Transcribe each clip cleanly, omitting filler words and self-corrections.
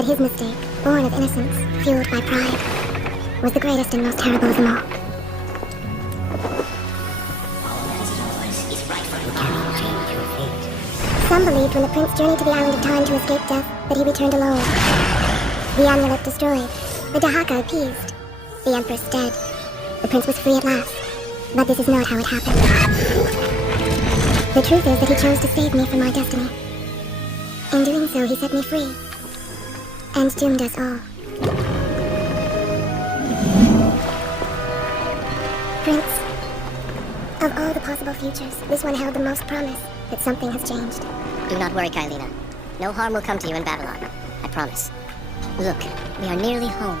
But his mistake, born of innocence, fueled by pride, was the greatest and most terrible of them all. Some believed when the prince journeyed to the island of time to escape death, that he returned alone. The amulet destroyed, the Dahaka appeased, the empress dead. The prince was free at last. But this is not how it happened. The truth is that he chose to save me from our destiny. In doing so, he set me free. And doomed us all. Prince, of all the possible futures, this one held the most promise that something has changed. Do not worry, Kylina. No harm will come to you in Babylon. I promise. Look, we are nearly home.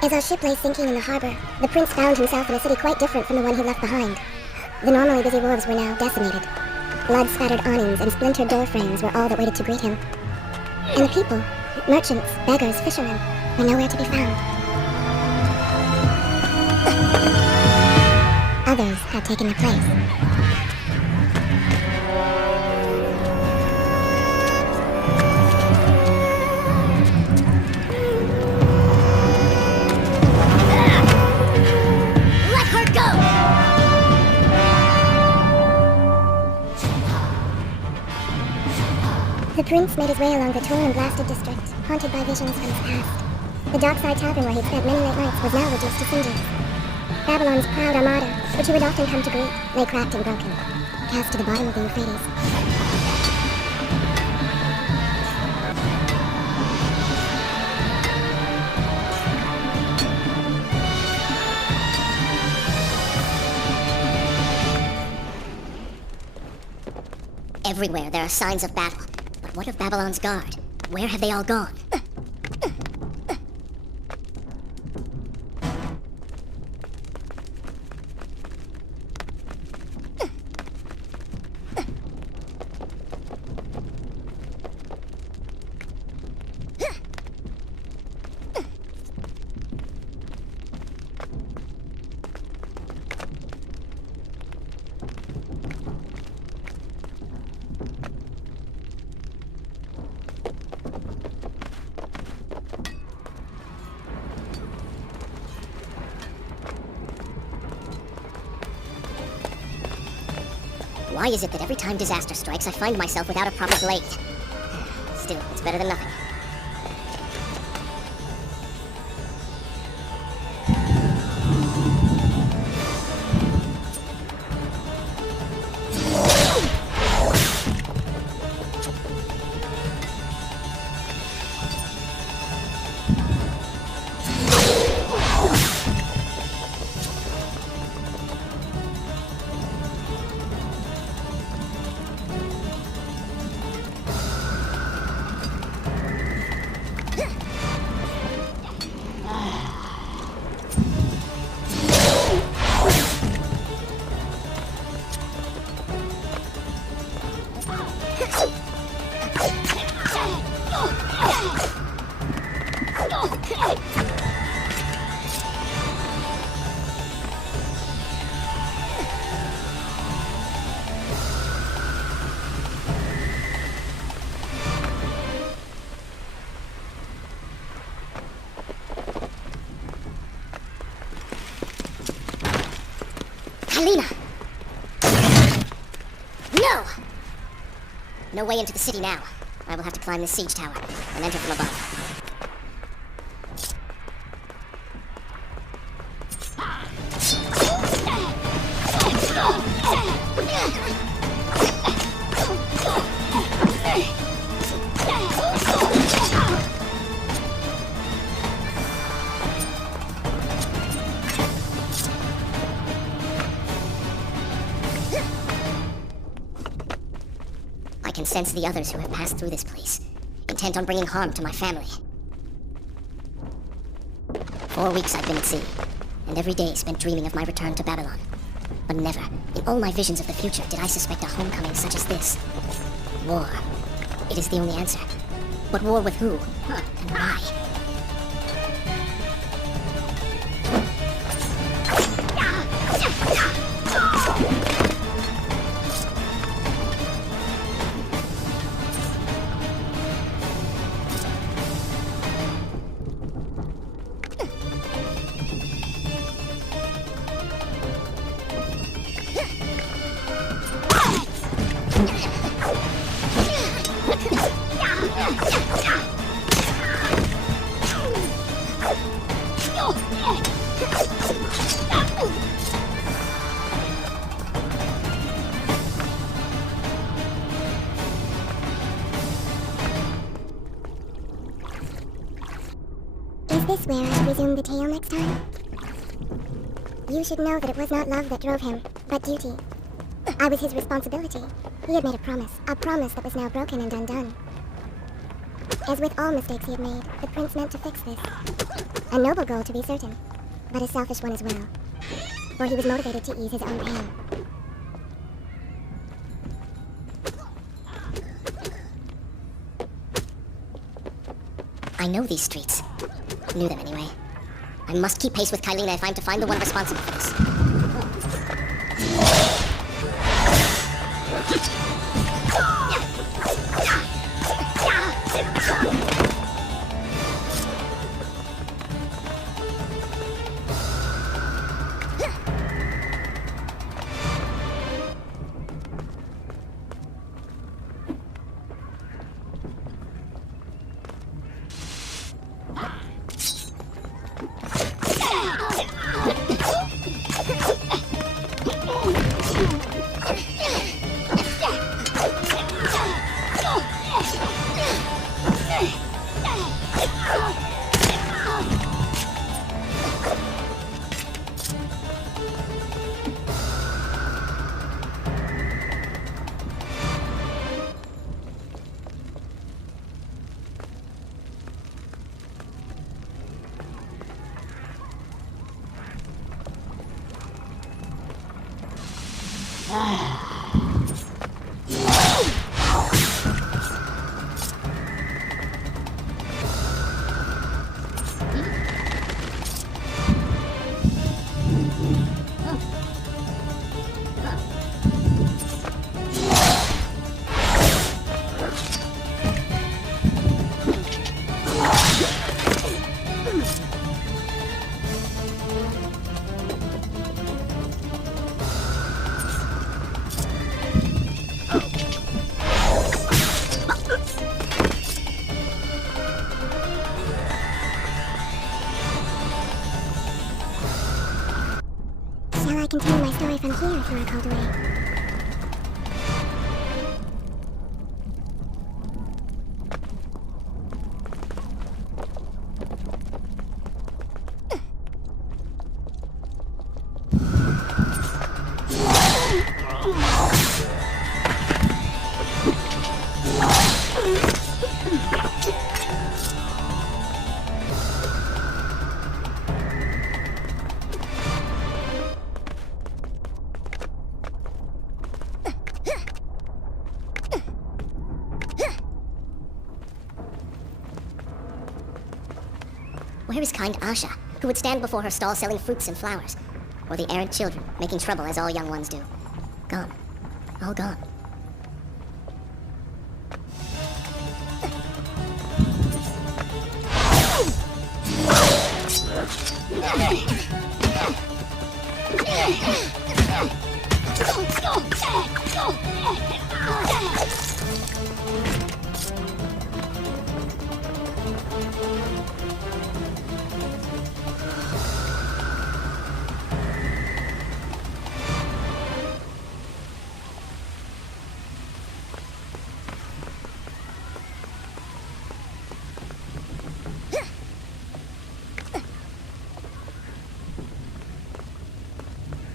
As our ship lay sinking in the harbor, the prince found himself in a city quite different from the one he left behind. The normally busy wharves were now decimated. Blood-spattered awnings and splintered door frames were all that waited to greet him. And the people, merchants, beggars, fishermen, were nowhere to be found. Others had taken their place. The prince made his way along the torn and blasted district, haunted by visions from his past. The dockside tavern where he'd spent many late nights was now reduced to cinders. Babylon's proud armada, which he would often come to greet, lay cracked and broken, cast to the bottom of the Euphrates. Everywhere there are signs of battle. But what of Babylon's guard? Where have they all gone? Why is it that every time disaster strikes, I find myself without a proper blade? Still, it's better than nothing. Helena! No! No way into the city now. I will have to climb this siege tower and enter from above. sense the others who have passed through this place, intent on bringing harm to my family. 4 weeks I've been at sea, and every day spent dreaming of my return to Babylon. But never, in all my visions of the future, did I suspect a homecoming such as this. War. It is the only answer. But war with who? And why? Is this where I should resume the tale next time? You should know that it was not love that drove him, but duty. I was his responsibility. He had made a promise that was now broken and undone. As with all mistakes he had made, the prince meant to fix this. A noble goal, to be certain, but a selfish one as well. For he was motivated to ease his own pain. I know these streets. Knew them anyway. I must keep pace with Kylina if I'm to find the one responsible for this. Shall I continue my story from here if you are called away? Where is kind Asha, who would stand before her stall selling fruits and flowers? Or the errant children, making trouble as all young ones do? Gone. All gone.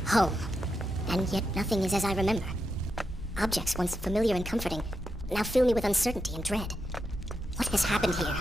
Home. And yet nothing is as I remember. Objects once familiar and comforting, now fill me with uncertainty and dread. What has happened here?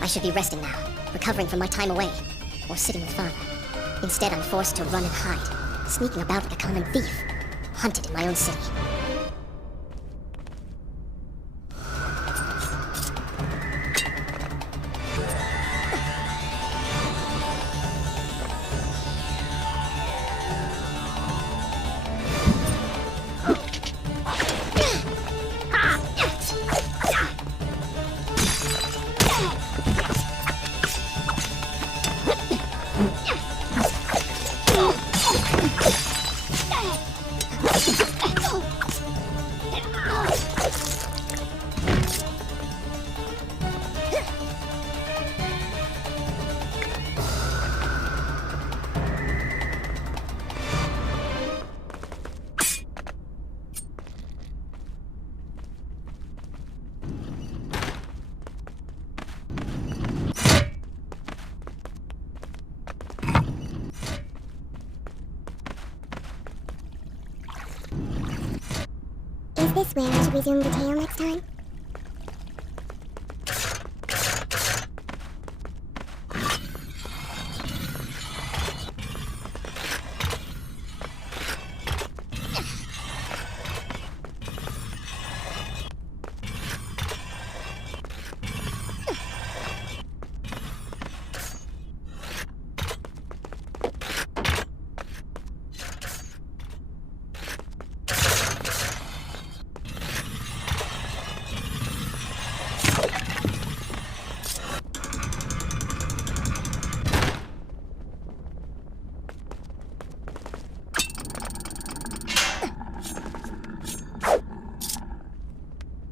I should be resting now, recovering from my time away, or sitting with father. Instead, I'm forced to run and hide, sneaking about like a common thief, hunted in my own city. Is this where I should resume the tale next time?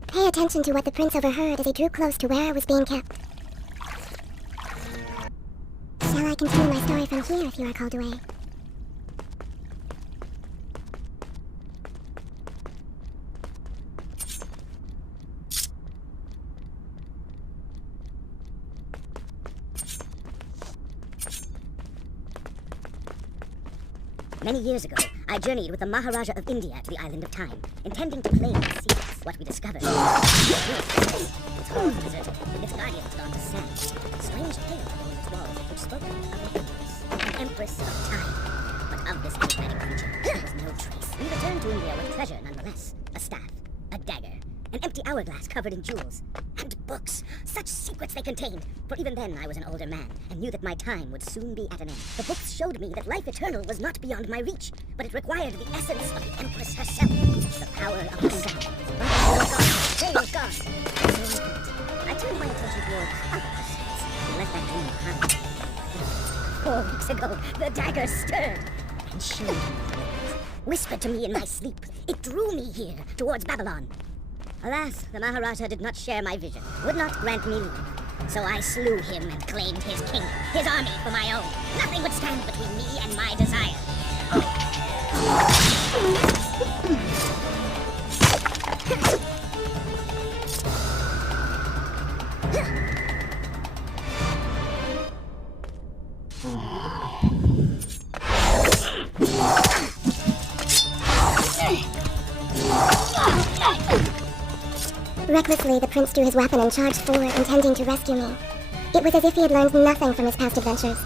Pay attention to what the prince overheard as he drew close to where I was being kept. Shall I continue my story from here if you are called away? Many years ago, I journeyed with the Maharaja of India to the island of Time, intending to claim its secrets. What we discovered. Its home was deserted, its guardians gone to sand. Strange tales on its walls which spoke of an empress of time. But of this enigmatic creature, there was no trace. We returned to India with treasure nonetheless. A staff, a dagger, an empty hourglass covered in jewels, and books. Such secrets they contained. For even then I was an older man, and knew that my time would soon be at an end. The books showed me that life eternal was not beyond my reach, but it required the essence of the Empress herself. The power of the sound. But they were gone. So I turned my attention toward other pursuits, and let that dream behind. 4 weeks ago, the dagger stirred, and showed me, whispered to me in my sleep. It drew me here, towards Babylon. Alas, the Maharaja did not share my vision, would not grant me leave. So I slew him and claimed his kingdom, his army for my own. Nothing would stand between me and my desire. Recklessly, the prince drew his weapon and charged forward, intending to rescue me. It was as if he had learned nothing from his past adventures.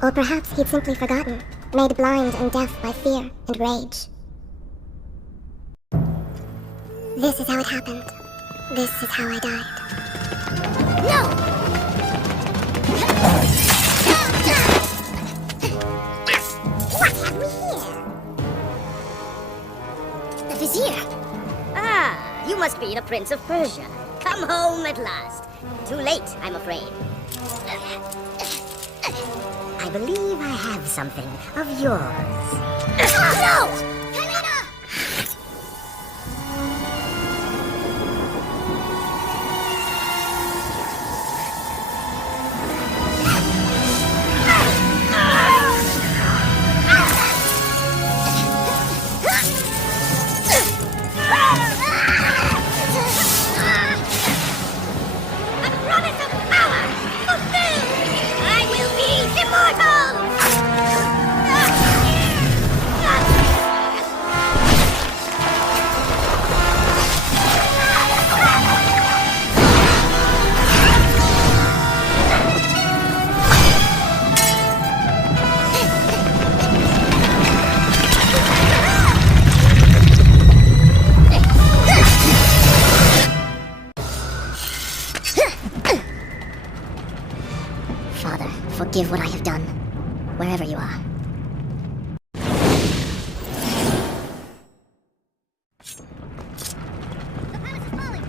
Or perhaps he'd simply forgotten, made blind and deaf by fear and rage. This is how it happened. This is how I died. No! What have we here? The vizier! Ah, you must be the Prince of Persia. Come home at last. Too late, I'm afraid. I believe I have something of yours. No! Father, forgive what I have done, wherever you are. The palace is falling!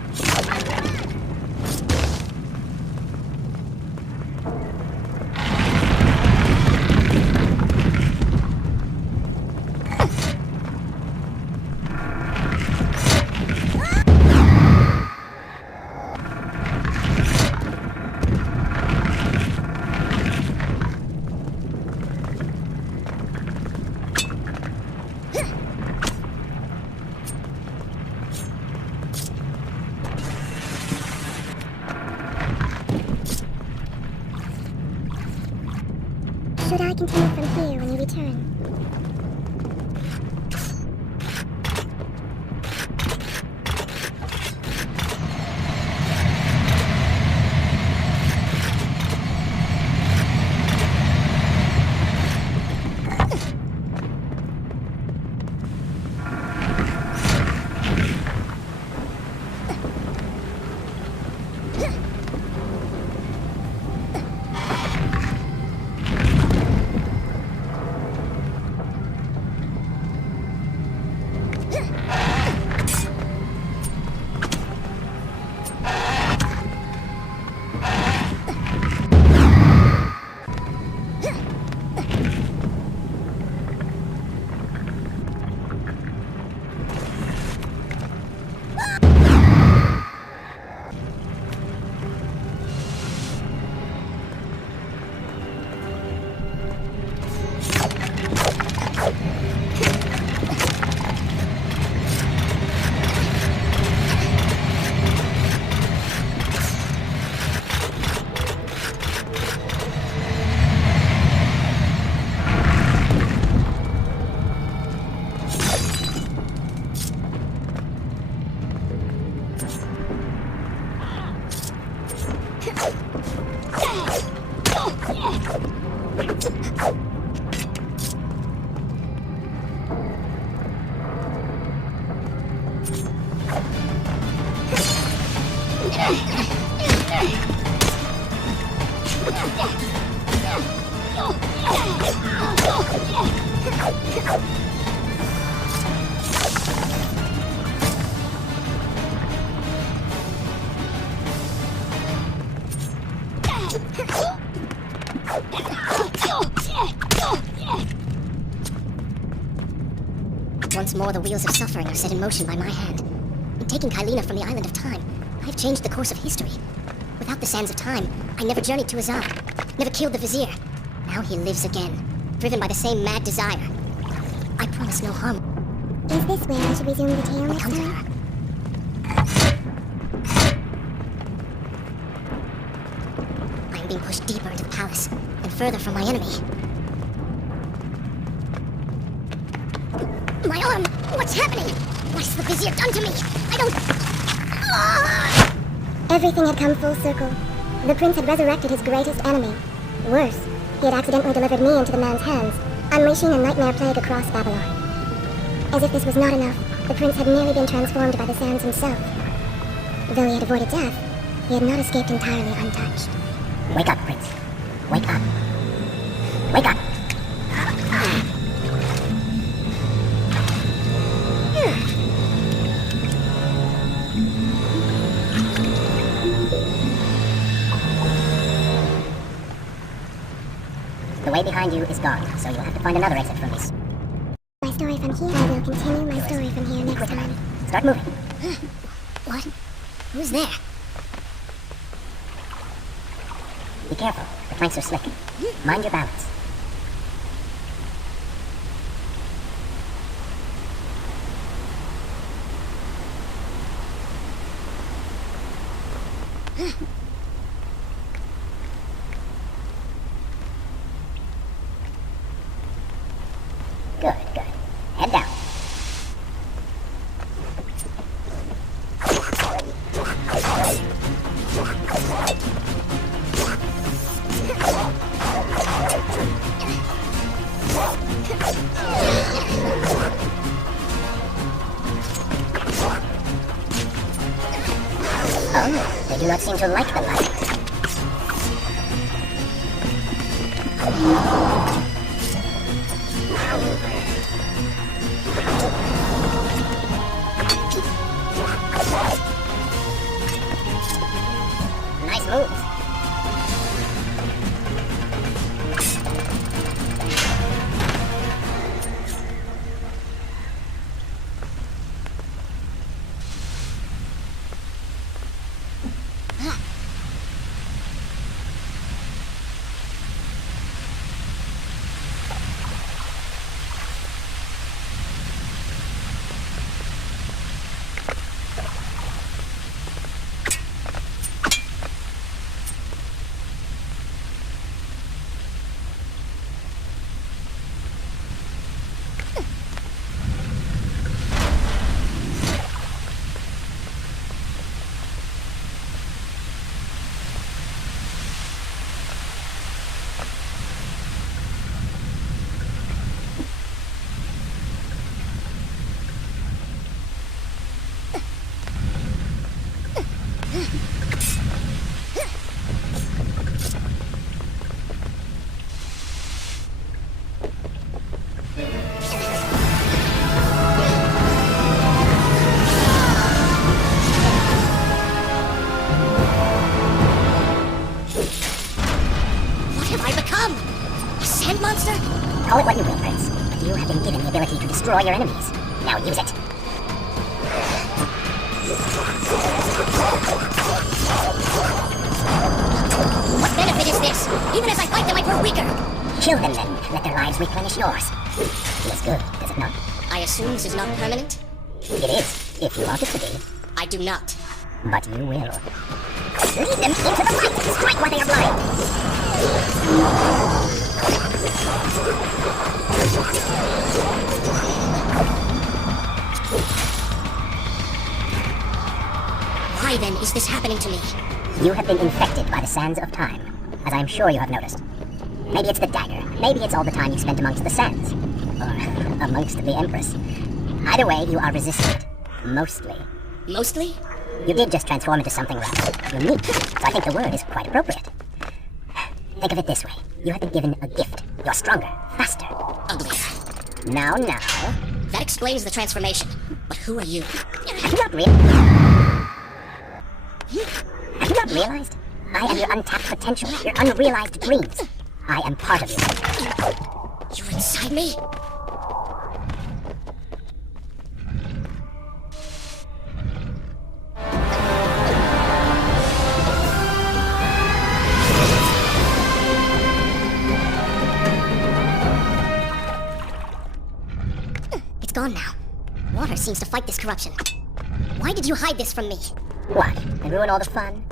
Should I continue from here when you return? Once more, the wheels of suffering are set in motion by my hand. In taking Kylina from the island of time, I have changed the course of history. Without the sands of time, I never journeyed to Azar, never killed the vizier. Now he lives again, driven by the same mad desire. I promise no harm. Is this where I should resume the tale next Come to time? her. I am being pushed deeper into the palace, and further from my enemy. My arm! What's happening? What has the vizier done to me? I don't... Ah! Everything had come full circle. The prince had resurrected his greatest enemy. Worse, he had accidentally delivered me into the man's hands, unleashing a nightmare plague across Babylon. As if this was not enough, the prince had nearly been transformed by the sands himself. Though he had avoided death, he had not escaped entirely untouched. Wake up, Prince. Wake up. Wake up! The way behind you is gone, so you'll have to find another exit from this. My story from here, I will continue my story from here next time. Start moving. What? Who's there? Be careful. The planks are slick. Mind your balance. Good, good. Head down. Oh, they do not seem to like the light. Nice moves. Call it what you will, Prince, but you have been given the ability to destroy your enemies. Now use it. What benefit is this? Even as I fight them, I grow weaker. Kill them then. Let their lives replenish yours. Feels good, does it not? I assume this is not permanent? It is, if you want it to be. I do not. But you will. Lead them into the light! Strike while they are blind! Why then is this happening to me? You have been infected by the sands of time, as I am sure you have noticed. Maybe it's the dagger, maybe it's all the time you spent amongst the sands, or amongst the Empress. Either way, you are resistant. Mostly. Mostly? You did just transform into something rather unique, so I think the word is quite appropriate. Think of it this way. You have been given a gift. You're stronger, faster, Uglier. Now. That explains the transformation. But who are you? Have you not realized? I am your untapped potential, your unrealized dreams. I am part of you. You're inside me? It's gone now. Water seems to fight this corruption. Why did you hide this from me? What? And ruin all the fun?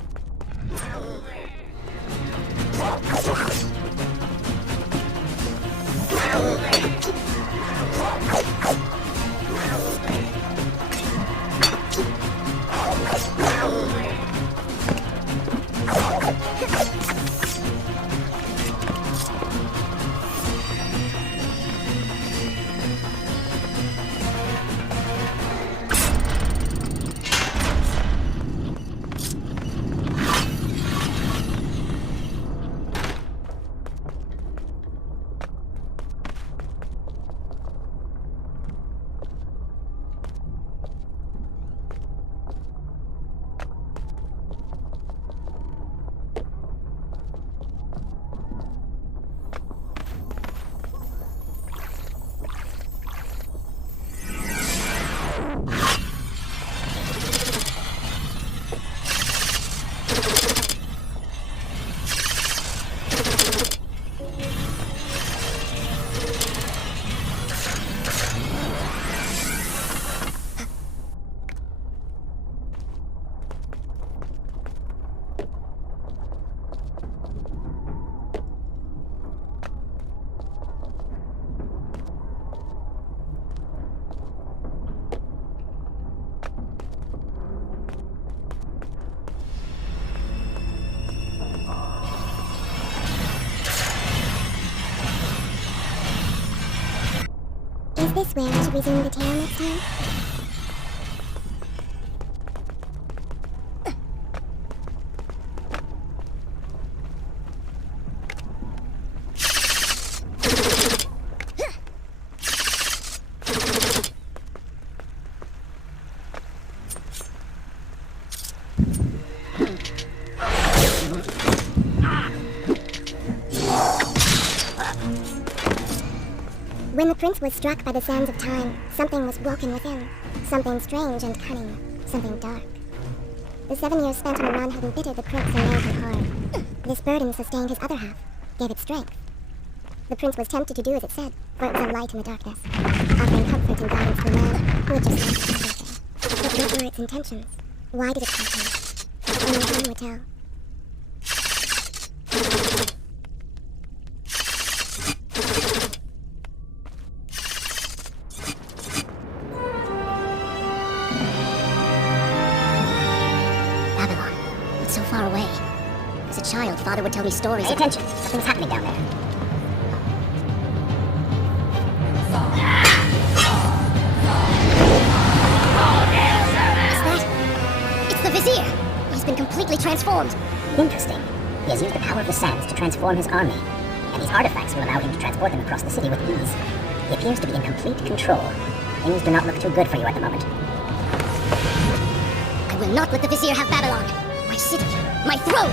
Is this where I should resume the tale next time? When the prince was struck by the sands of time, something was woken within. Something strange and cunning. Something dark. The 7 years spent on the run had embittered the prince and made him hard. This burden sustained his other half, gave it strength. The prince was tempted to do as it said, for it was a light in the darkness, offering comfort and guidance to a man who had just lost everything. But what were its intentions? Why did it come to him? Only time would tell. So far away. As a child, Father would tell me stories. Pay attention. Something's happening down there. Is that? It's the Vizier! He's been completely transformed. Interesting. He has used the power of the sands to transform his army. And these artifacts will allow him to transport them across the city with ease. He appears to be in complete control. Things do not look too good for you at the moment. I will not let the Vizier have Babylon. My city, my throne!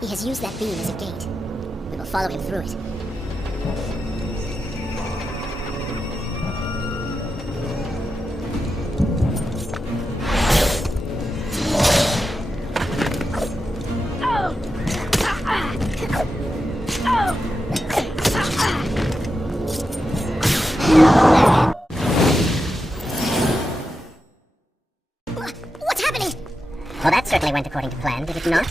He has used that beam as a gate. We will follow him through it. Well, that certainly went according to plan, did it not?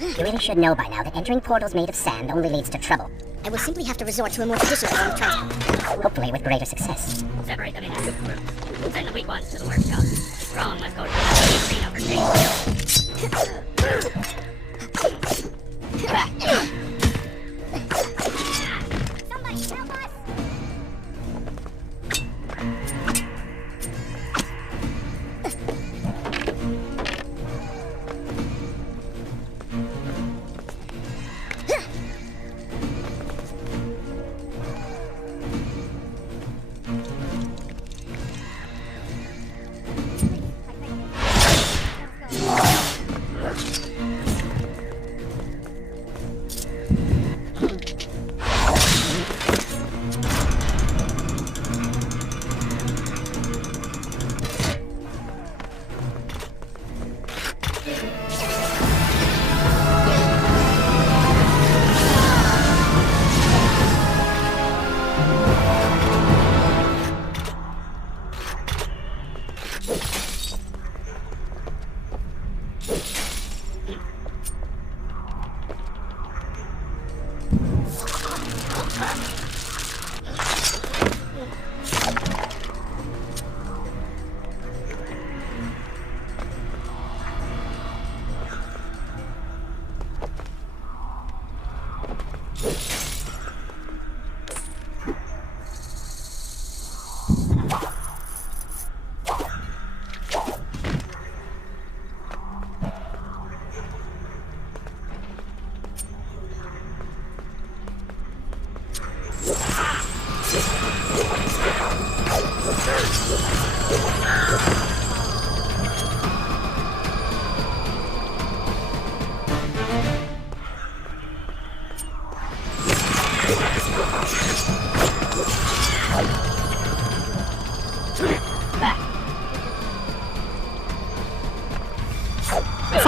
You really should know by now that entering portals made of sand only leads to trouble. I will simply have to resort to a more traditional form of transport. Hopefully with greater success. Separate them into two groups. Send the weak ones to the workshop. The strong must go to the arena for training. Somebody help us!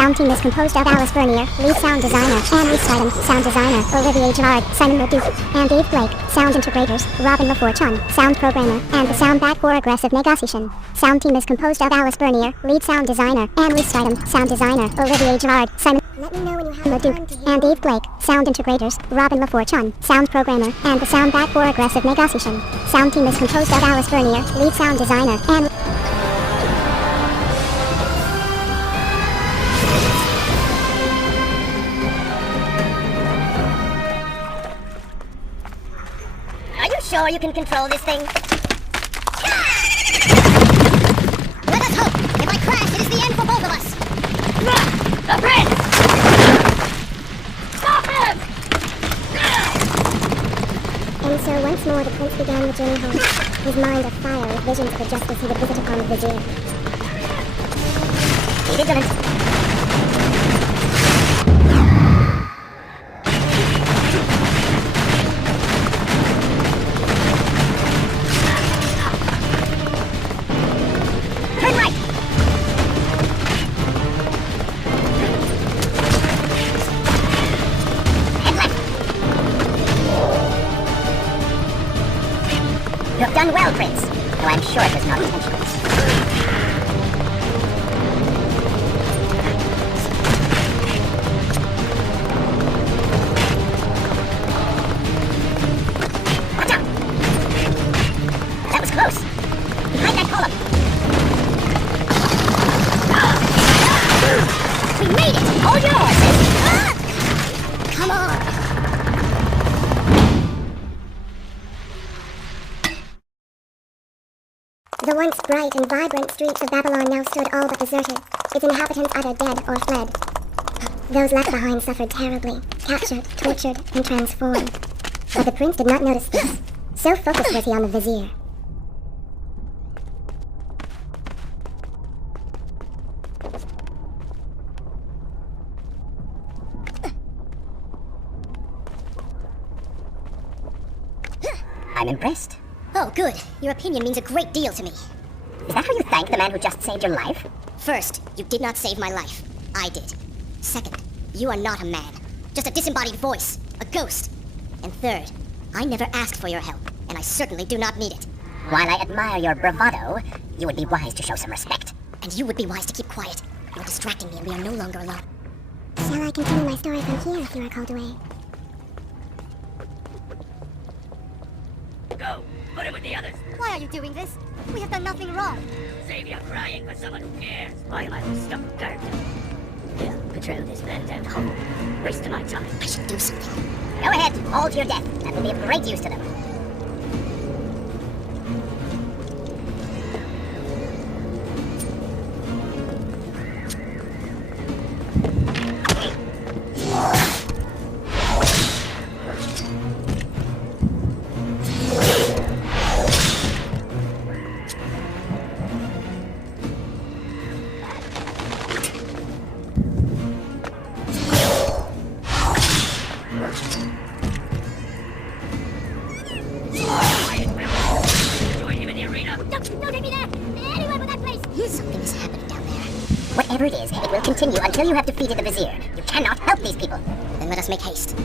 Sound team is composed of Alice Bernier, lead sound designer, Anne Reestidham, sound designer, Olivier Gerard, Simon Leduc, and Dave Blake, sound integrators, Robin LaFortune, sound programmer, and the sound back for aggressive negotiation. Sound team is composed of Alice Bernier, lead sound designer, Anne Reestidham, sound designer, Olivier Gerard, Simon Let me know when you have Leduc, and Dave Blake, sound integrators, Robin LaFortune, sound programmer, and the sound back for aggressive negotiation. Sound team is composed of Alice Bernier, lead sound designer, Anne Are you sure you can control this thing? Let us hope! If I crash, it is the end for both of us! The prince! Stop him! And so once more the prince began the journey home, his mind afire with visions of the justice he would visit upon the vizier. Be vigilant. Turn right! Head left! You have done well, Prince, though I'm sure it was not intentional. Watch out! That was close. Behind that column. We made it! Hold your horses! Come on! The once bright and vibrant streets of Babylon now stood all but deserted, its inhabitants either dead or fled. Those left behind suffered terribly, captured, tortured, and transformed. But the prince did not notice this. So focused was he on the vizier. I'm impressed. Oh, good. Your opinion means a great deal to me. Is that how you thank the man who just saved your life? First, you did not save my life. I did. Second, you are not a man. Just a disembodied voice. A ghost. And third, I never asked for your help, and I certainly do not need it. While I admire your bravado, you would be wise to show some respect. And you would be wise to keep quiet. You are distracting me, and we are no longer alone. Shall I continue my story from here if you are called away? Go! Put him with the others! Why are you doing this? We have done nothing wrong. Save you crying for someone who cares! Why am I a stubborn character? Yeah, betrayal this man damned hole. Wasting my time. I should do something. Go ahead, all to your death. That will be of great use to them. Join him in the arena! No, take me there! Anywhere but that place! Something is happening down there. Whatever it is, it will continue until you have defeated the vizier. You cannot help these people. Then let us make haste.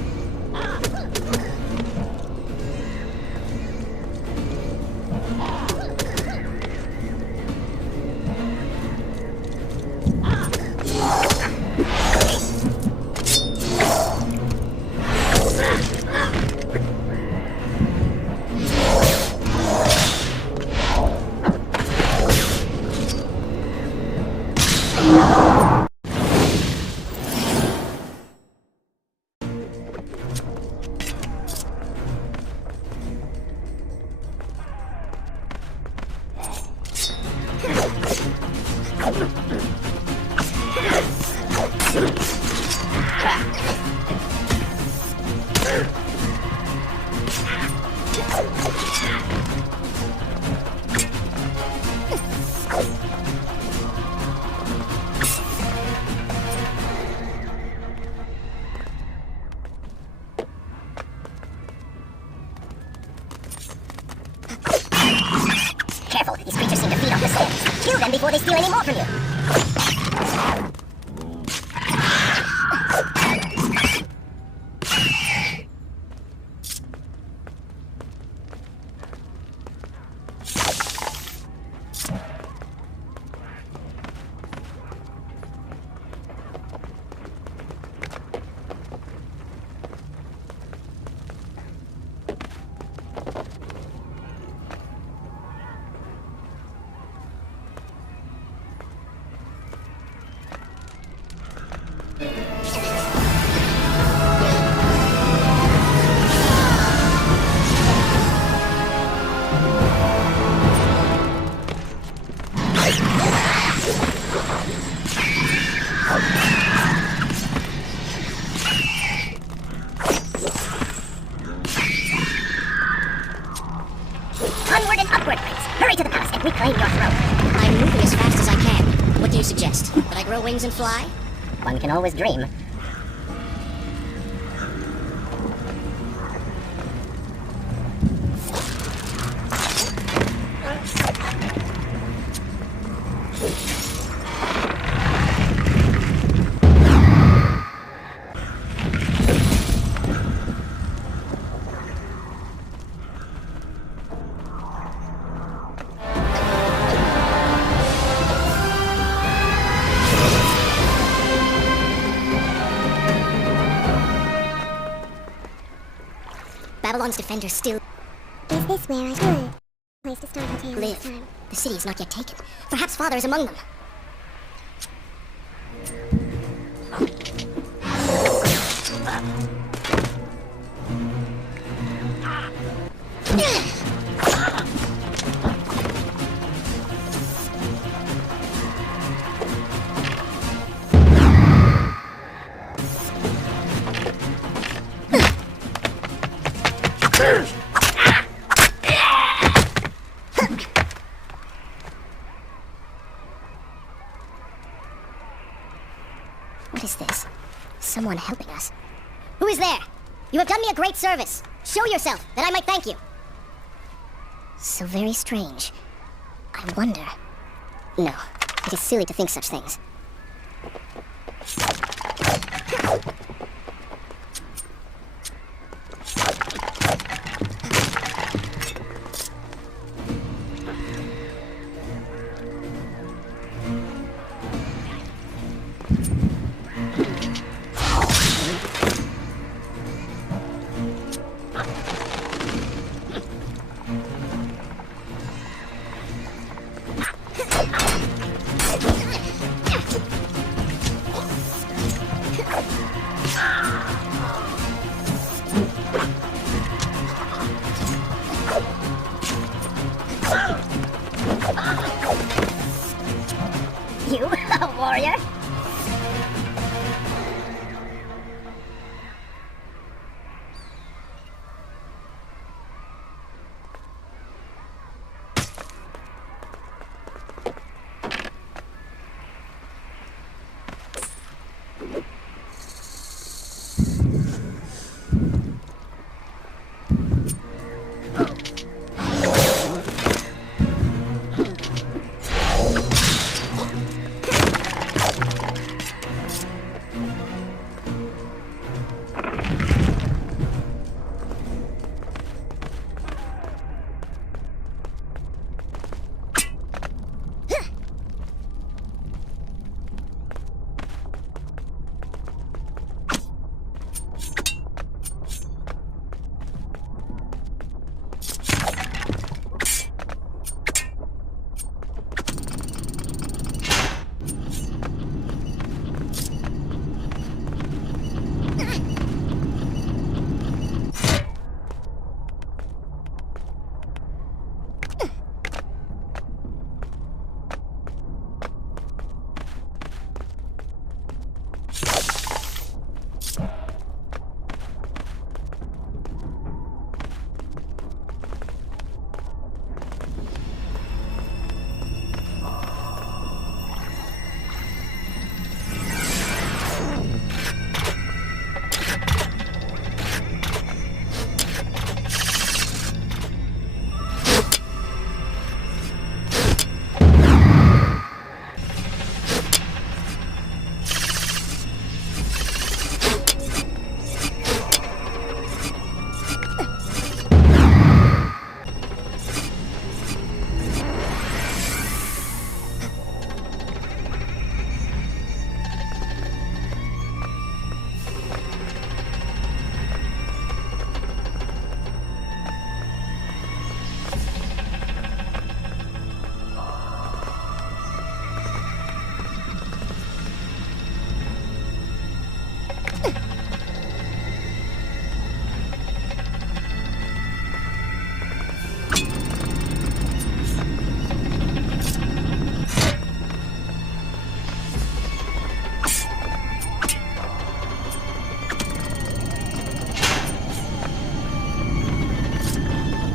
Careful, these creatures seem to feed off the souls. Kill them before they steal any more from you. Onward and upward, Prince! Hurry to the palace and reclaim your throne! I'm moving as fast as I can. What do you suggest? That I grow wings and fly? One can always dream. Babylon's defenders still Is this where I should? Place to start the tale live. this time. The city is not yet taken. Perhaps Father is among them. What is this? Someone helping us. Who is there? You have done me a great service. Show yourself, that I might thank you. So very strange. I wonder... No, it is silly to think such things. You, a warrior?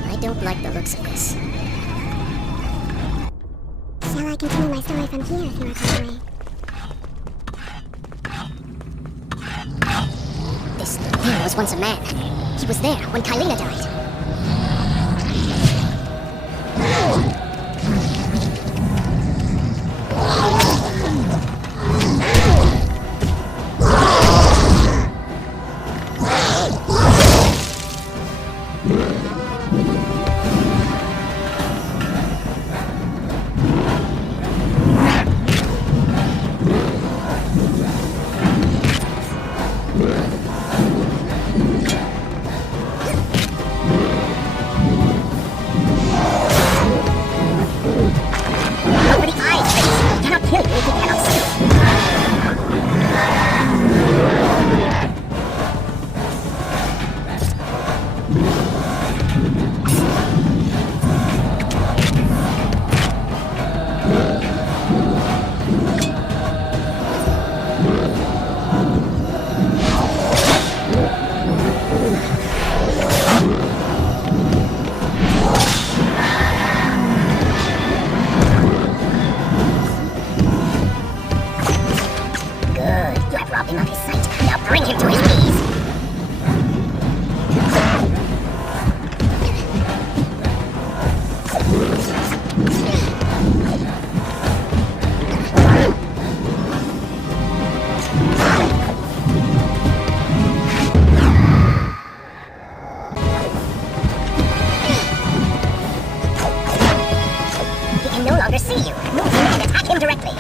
I don't like the looks of this. continue my story from here if you are coming away. This thing was once a man. He was there when Kylena died. Over the eyes, Prince. He cannot kill you if he cannot see. Good. You have robbed him of his sight. Now bring him to his knees. He can no longer see you. Move him and attack him directly.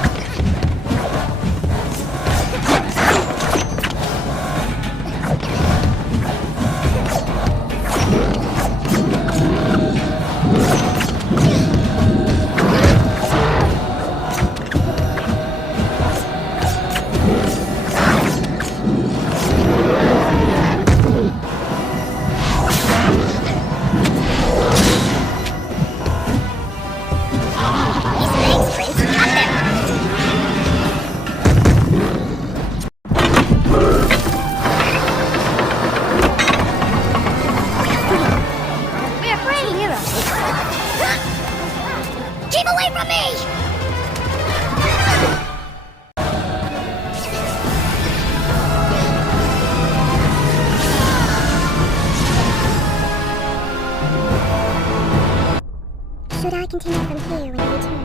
His legs, Prince. Cut them. We're free, heroes. Keep away from me! Should I continue from here when you return?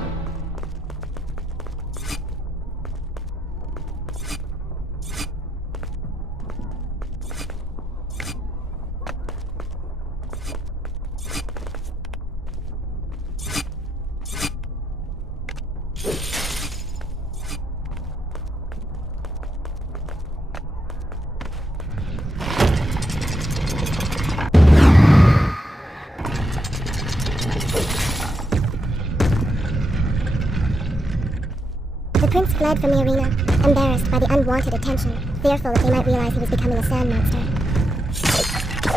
The prince fled from the arena, embarrassed by the unwanted attention, fearful that they might realize he was becoming a sand monster.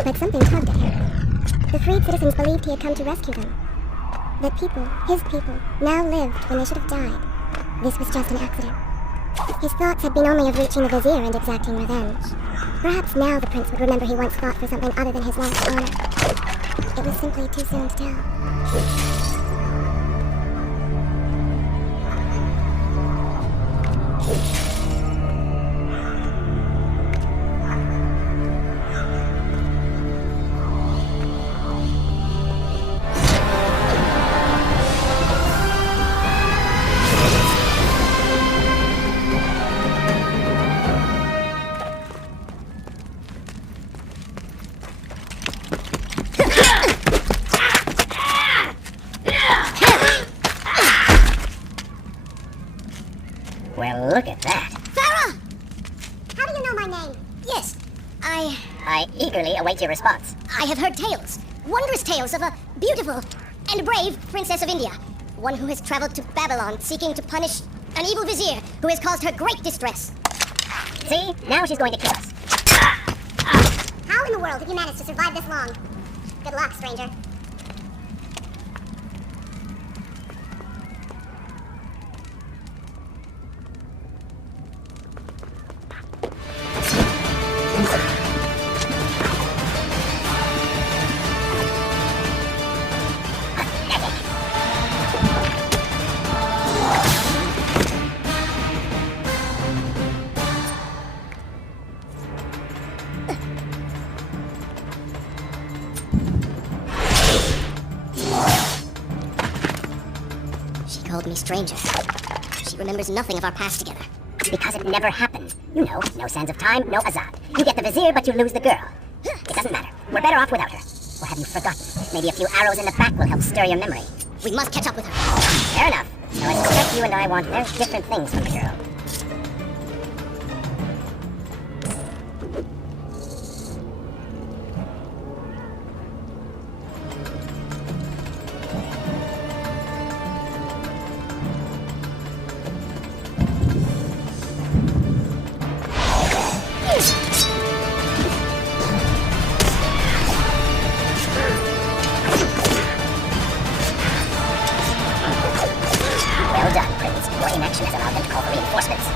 But something tugged at him. The freed citizens believed he had come to rescue them. That people, his people, now lived when they should have died. This was just an accident. His thoughts had been only of reaching the vizier and exacting revenge. Perhaps now the prince would remember he once fought for something other than his lost honor. It was simply too soon to tell. Well, look at that. Farah! How do you know my name? Yes, I eagerly await your response. I have heard tales, wondrous tales of a beautiful and brave princess of India. One who has traveled to Babylon seeking to punish an evil vizier who has caused her great distress. See? Now she's going to kill us. How in the world did you manage to survive this long? Good luck, stranger. called me stranger. She remembers nothing of our past together. Because it never happened. You know, no sands of time, no Azad. You get the vizier, but you lose the girl. It doesn't matter. We're better off without her. Or have you forgotten? Maybe a few arrows in the back will help stir your memory. We must catch up with her. Fair enough. Though I suspect you and I want very different things from the girl. Well done, Prince. Your inaction has allowed them to call for reinforcements.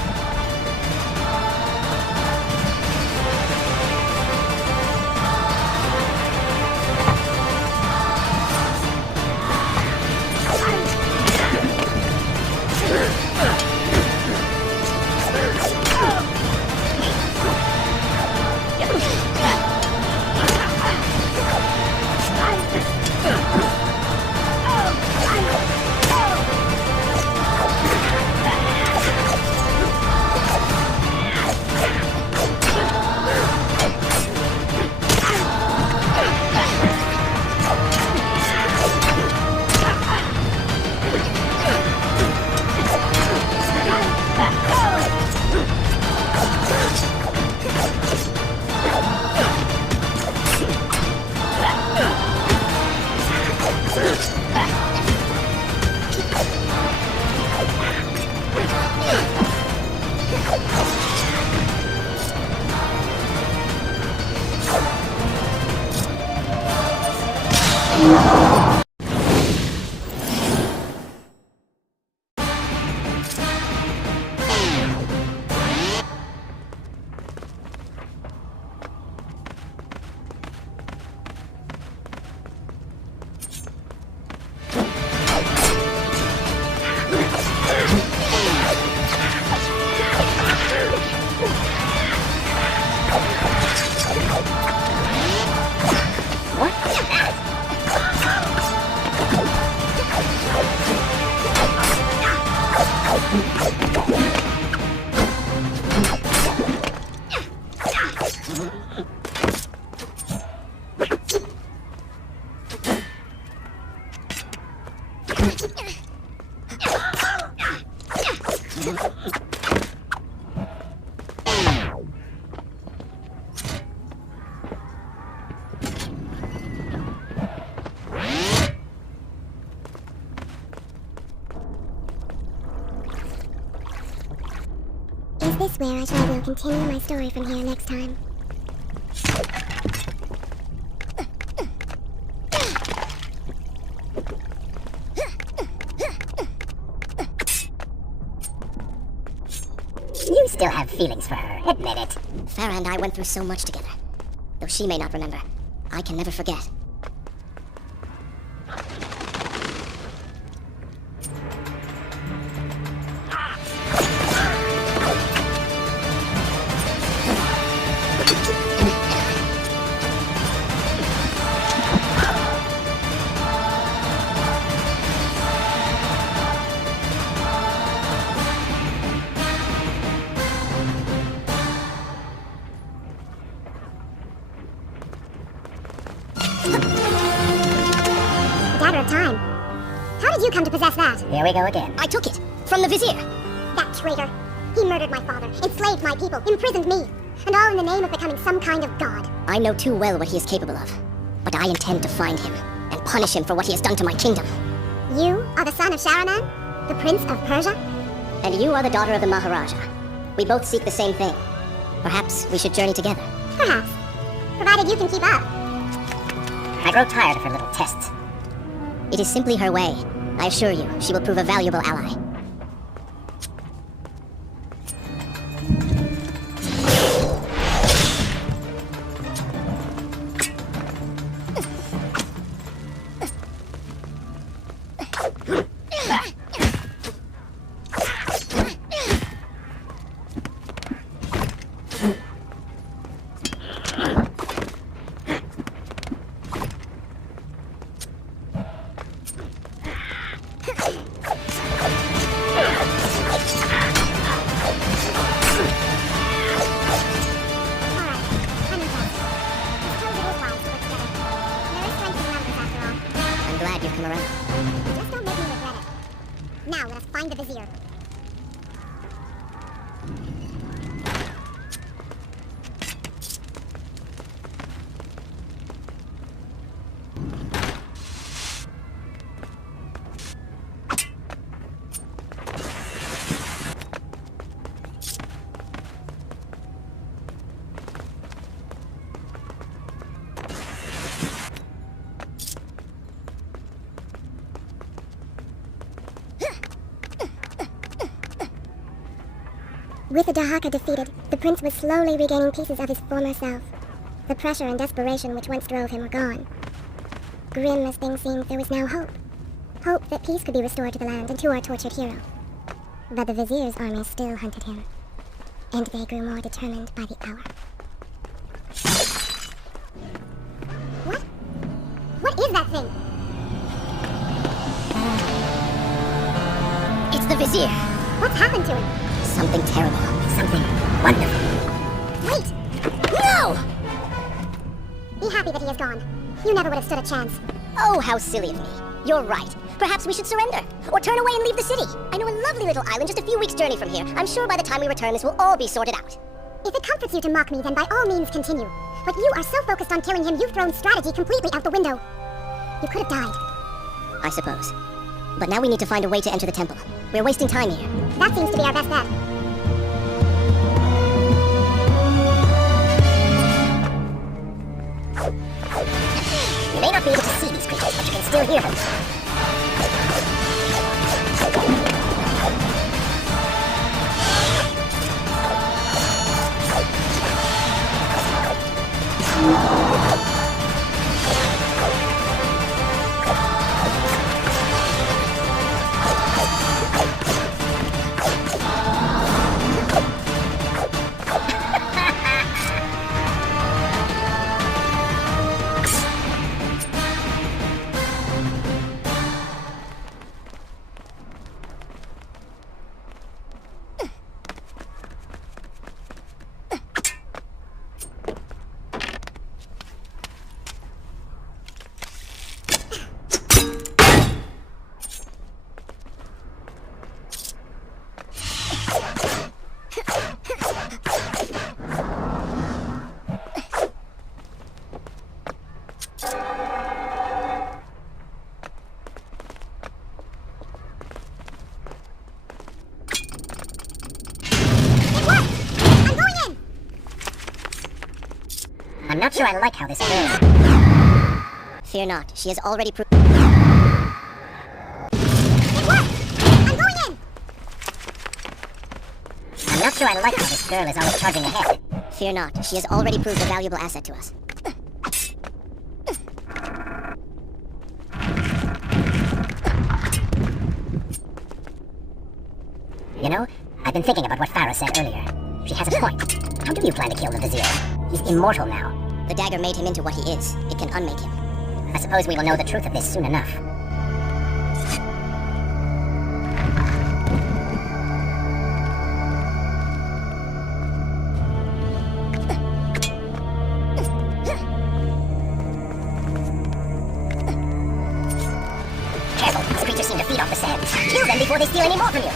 Is this where I shall will continue my story from here next time? You still have feelings for her, admit it. Farah and I went through so much together. Though she may not remember, I can never forget. Dagger of Time. How did you come to possess that? Here we go again. I took it! From the vizier! That traitor. He murdered my father, enslaved my people, imprisoned me. And all in the name of becoming some kind of god. I know too well what he is capable of. But I intend to find him, and punish him for what he has done to my kingdom. You are the son of Shahraman, the Prince of Persia? And you are the daughter of the Maharaja. We both seek the same thing. Perhaps we should journey together. Perhaps. Provided you can keep up. I grow tired of her little tests. It is simply her way. I assure you, she will prove a valuable ally. Now let us find the vizier. With the Dahaka defeated, the prince was slowly regaining pieces of his former self. The pressure and desperation which once drove him were gone. Grim as things seemed, there was now hope. Hope that peace could be restored to the land and to our tortured hero. But the vizier's army still hunted him, and they grew more determined by the hour. What? What is that thing? It's the vizier. What's happened to him? Something terrible. Something wonderful. Wait! No! Be happy that he is gone. You never would have stood a chance. Oh, how silly of me. You're right. Perhaps we should surrender. Or turn away and leave the city. I know a lovely little island just a few weeks' journey from here. I'm sure by the time we return, this will all be sorted out. If it comforts you to mock me, then by all means continue. But you are so focused on killing him, you've thrown strategy completely out the window. You could have died. I suppose. But now we need to find a way to enter the temple. We're wasting time here. That seems to be our best bet. You may not be able to see these creatures, but you can still hear them. I'm not sure I like how this goes. Fear not. She has already proved... It worked! I'm going in! I'm not sure I like how this girl is always charging ahead. Fear not. She has already proved a valuable asset to us. You know, I've been thinking about what Pharaoh said earlier. She has a point. How do you plan to kill the vizier? He's immortal now. The dagger made him into what he is. It can unmake him. I suppose we will know the truth of this soon enough. Careful, these creatures seem to feed off the sand. Kill them before they steal any more from you.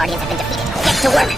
Guardians have been defeated. Get to work!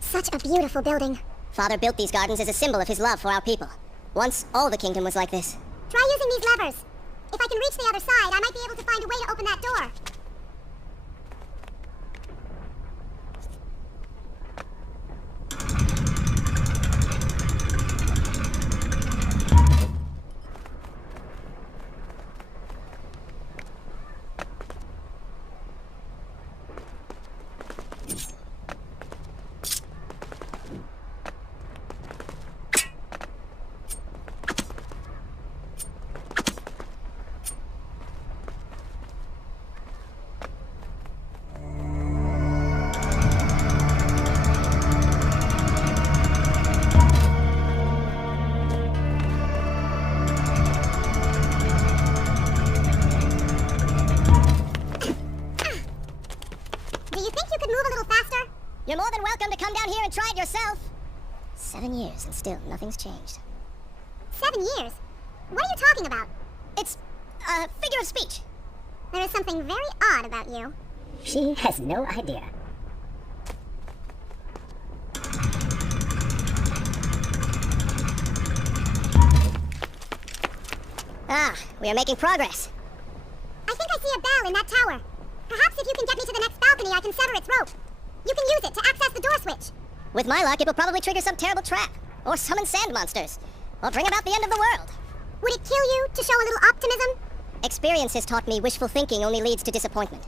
Such a beautiful building. Father built these gardens as a symbol of his love for our people. Once, all the kingdom was like this. Try using these levers. If I can reach the other side, I might be able to find a way to open that door. You're more than welcome to come down here and try it yourself. 7 years and still nothing's changed. 7 years? What are you talking about? It's a figure of speech. There is something very odd about you. She has no idea. Ah, we are making progress. I think I see a bell in that tower. Perhaps if you can get me to the next balcony, I can sever its rope. You can use it to access the door switch. With my luck, it'll probably trigger some terrible trap, or summon sand monsters, or bring about the end of the world. Would it kill you to show a little optimism? Experience has taught me wishful thinking only leads to disappointment.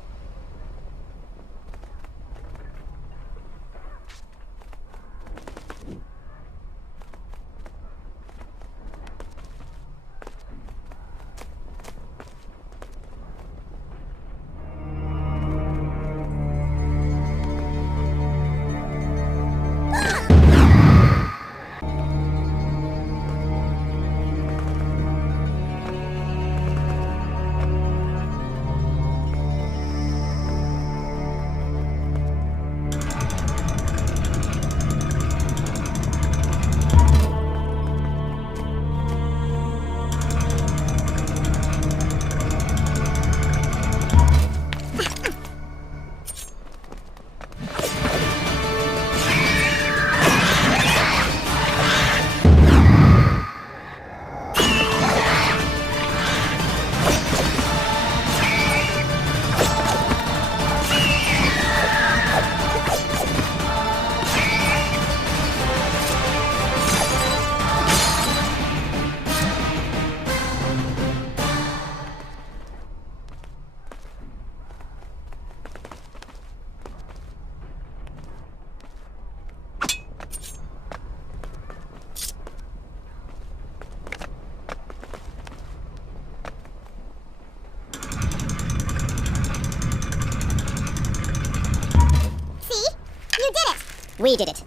We did it.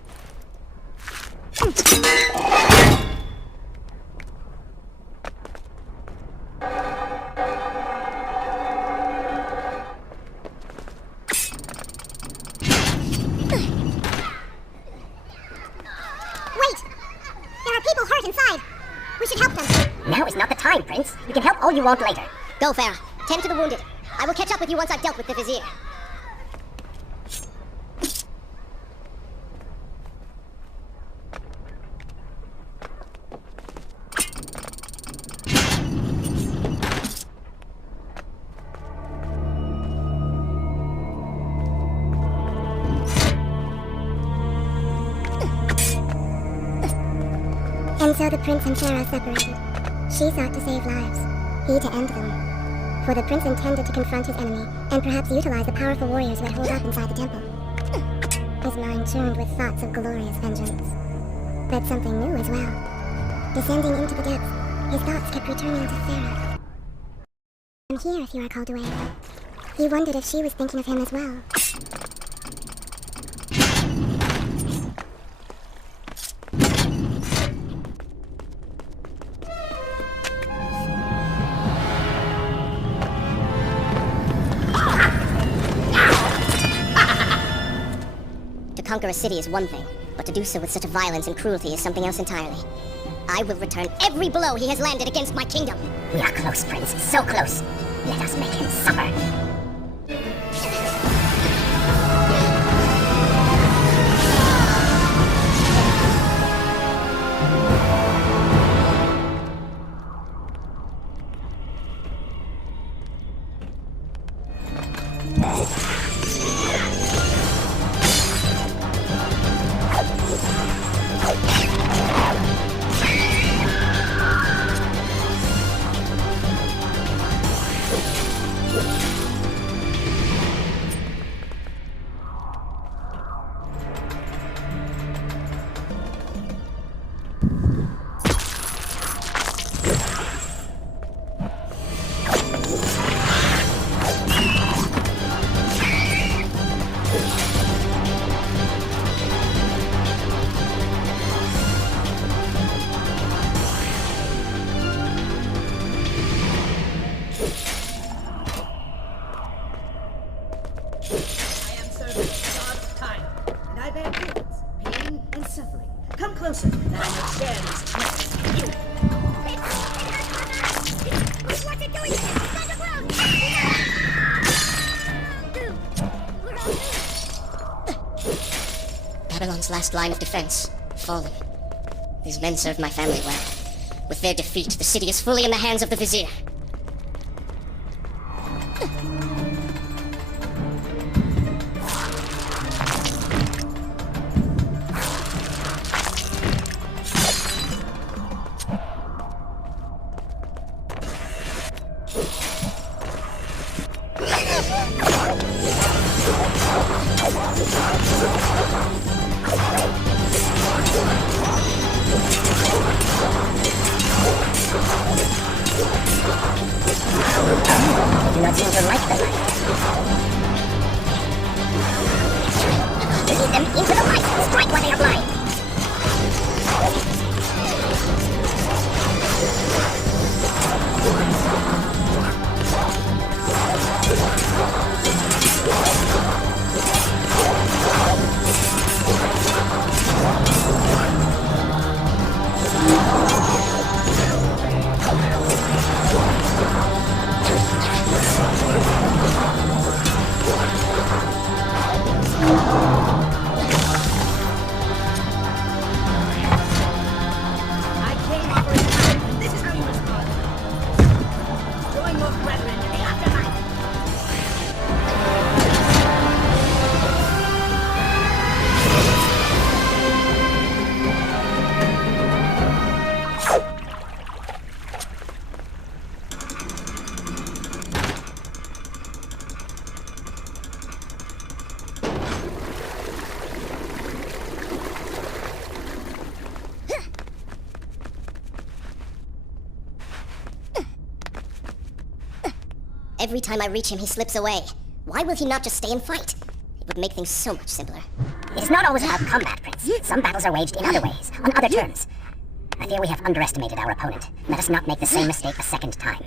There are people hurt inside. We should help them. Now is not the time, Prince. You can help all you want later. Go, Farah. Tend to the wounded. I will catch up with you once I've dealt with the Vizier. And so the prince and Farah separated. She sought to save lives, he to end them. For the prince intended to confront his enemy, and perhaps utilize the powerful warriors who had holed up inside the temple. His mind churned with thoughts of glorious vengeance. But something new as well. Descending into the depths, his thoughts kept returning to Farah. I'm here if you are called away. He wondered if she was thinking of him as well. To conquer a city is one thing, but to do so with such a violence and cruelty is something else entirely. I will return every blow he has landed against my kingdom. We are close, Prince. So close. Let us make him suffer. Come closer, that I may share this place. What's it doing? Babylon's last line of defense, fallen. These men served my family well. With their defeat, the city is fully in the hands of the Vizier. They do not seem to like the light. Lead them into the light! Strike while they are blind! Every time I reach him, he slips away. Why will he not just stay and fight? It would make things so much simpler. It is not always about combat, Prince. Some battles are waged in other ways, on other terms. I fear we have underestimated our opponent. Let us not make the same mistake a second time.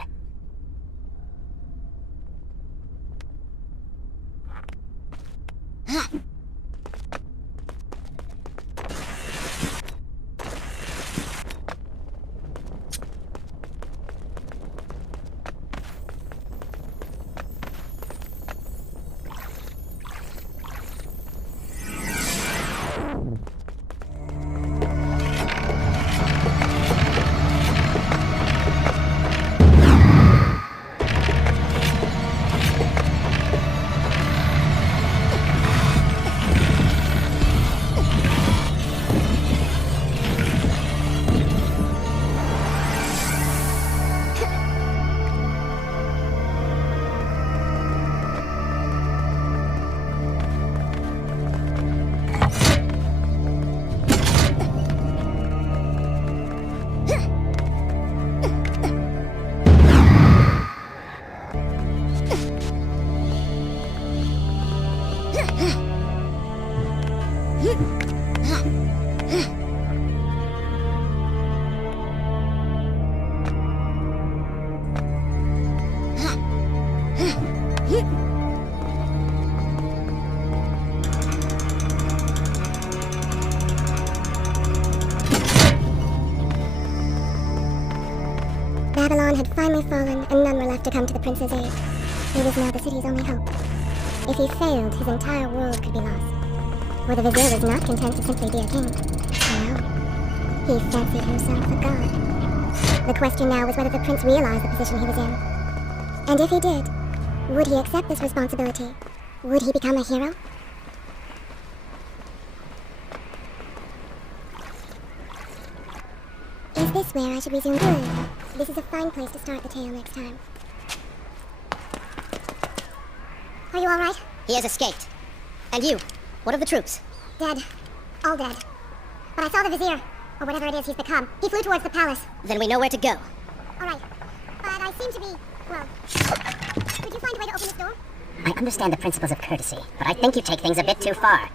Babylon had finally fallen, and none were left to come to the prince's aid. He was now the city's only hope. If he failed, his entire world could be lost. For the vizier was not content to simply be a king. No. He fancied himself a god. The question now was whether the prince realized the position he was in. And if he did, would he accept this responsibility? Would he become a hero? Is this where I should resume? Good. This is a fine place to start the tale next time. Are you all right? He has escaped. And you? What of the troops? Dead. All dead. But I saw the vizier, or whatever it is he's become. He flew towards the palace. Then we know where to go. All right. But I seem to be, well... Could you find a way to open this door? I understand the principles of courtesy, but I think you take things a bit too far.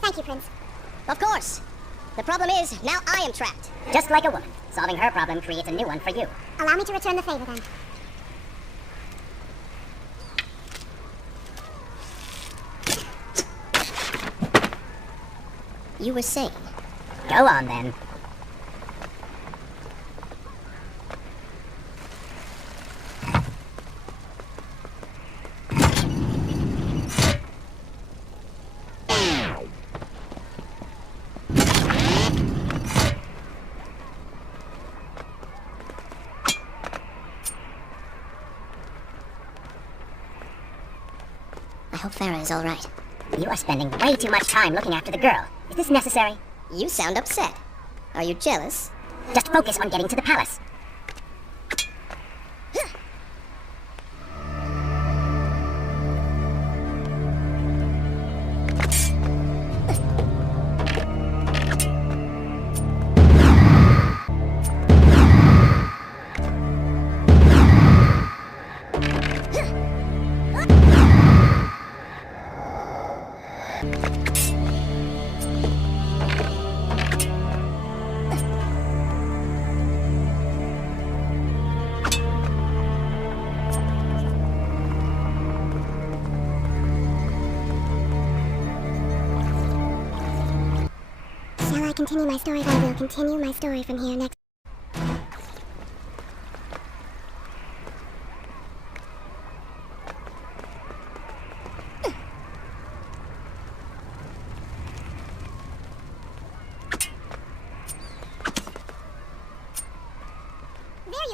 Thank you, Prince. Of course. The problem is, now I am trapped. Just like a woman. Solving her problem creates a new one for you. Allow me to return the favor, then. You were saying? Go on, then. I hope Farah is all right. You are spending way too much time looking after the girl. Is this necessary? You sound upset. Are you jealous? Just focus on getting to the palace. Shall I continue my story? I will continue my story from here next.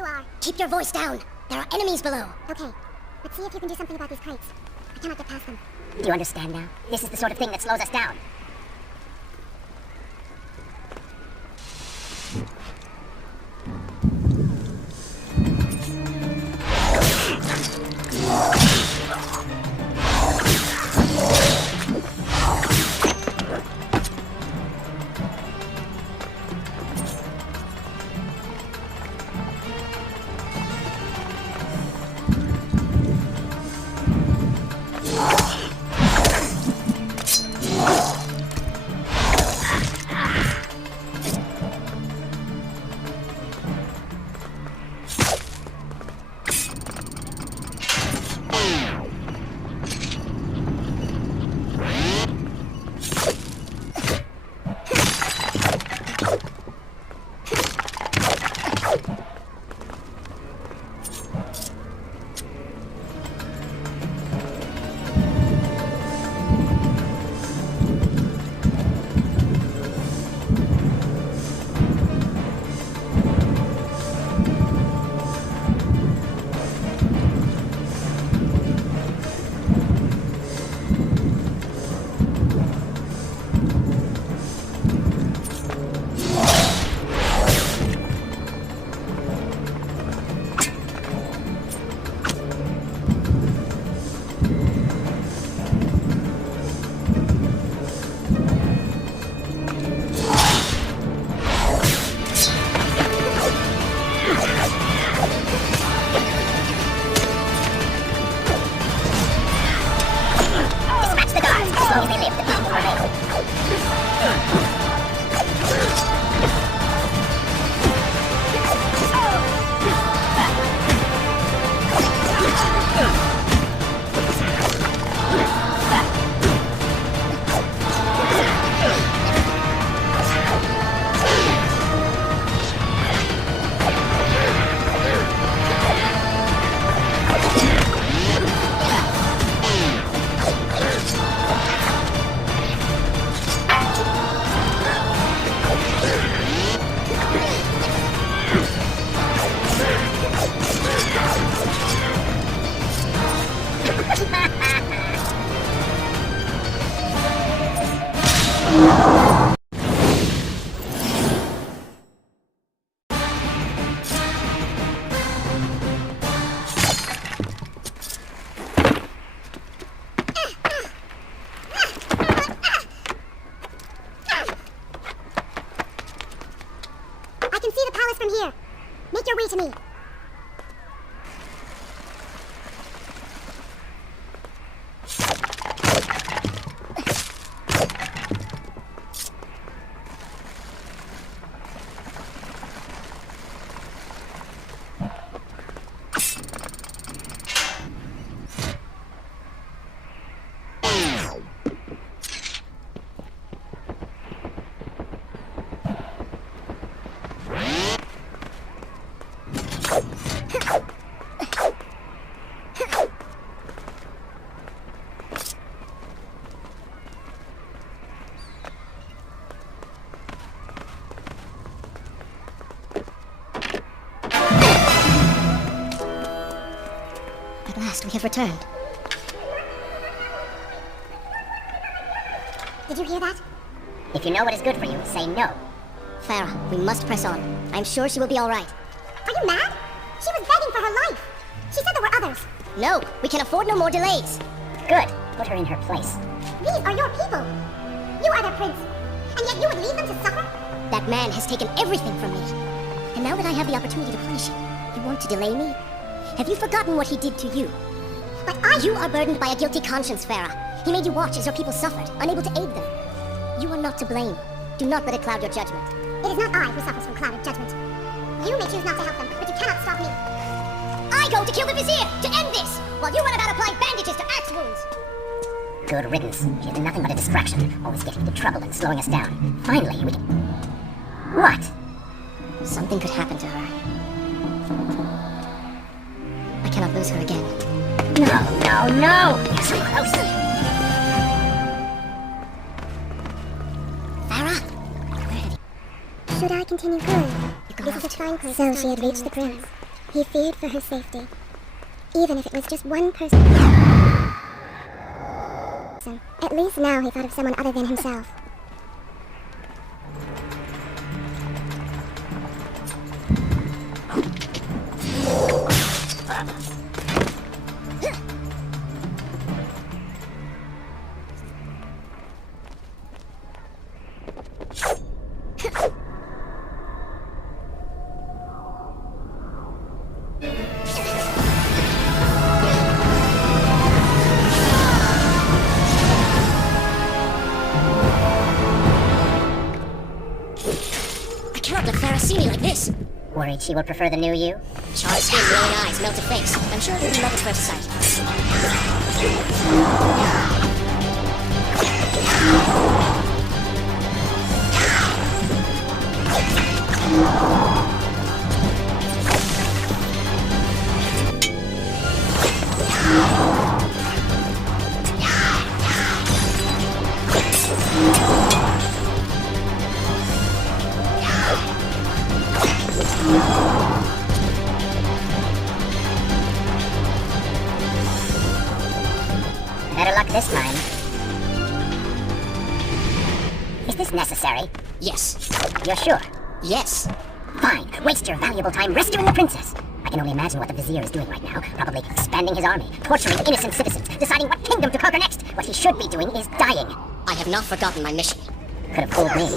you are. Keep your voice down. There are enemies below. Okay, let's see if you can do something about these kites. I cannot get past them. Do you understand now? This is the sort of thing that slows us down. I can see the palace from here. Make your way to me. At last, we have returned. Did you hear that? If you know what is good for you, say no. Farah, we must press on. I'm sure she will be all right. Are you mad? She was begging for her life. She said there were others. No, we can afford no more delays. Good. Put her in her place. These are your people. You are their prince. And yet you would leave them to suffer? That man has taken everything from me. And now that I have the opportunity to punish him, you want to delay me? Have you forgotten what he did to you? But You are burdened by a guilty conscience, Farah. He made you watch as your people suffered, unable to aid them. You are not to blame. Do not let it cloud your judgment. It is not I who suffers from clouded judgment. You may choose not to help them, but you cannot stop me. I go to kill the vizier, to end this, while you run about applying bandages to axe wounds. Good riddance. She has been nothing but a distraction, always getting into trouble and slowing us down. Finally, we can... What? Something could happen to her. I cannot lose her again. No! You're so close. Farah? Should I continue going? You can This is a trying place. So she had reached the prince. He feared for her safety, even if it was just one person. At least now he thought of someone other than himself. I cannot let Farah see me like this. Worried she will prefer the new you? Charred skin, glowing eyes, melted face. I'm sure it will be love at first sight. Better luck this time. Is this necessary? Yes. You're sure? Yes. Fine. Waste your valuable time rescuing the princess. I can only imagine what the vizier is doing right now. Probably expanding his army, torturing innocent citizens, deciding what kingdom to conquer next. What he should be doing is dying. I have not forgotten my mission. Could have fooled me.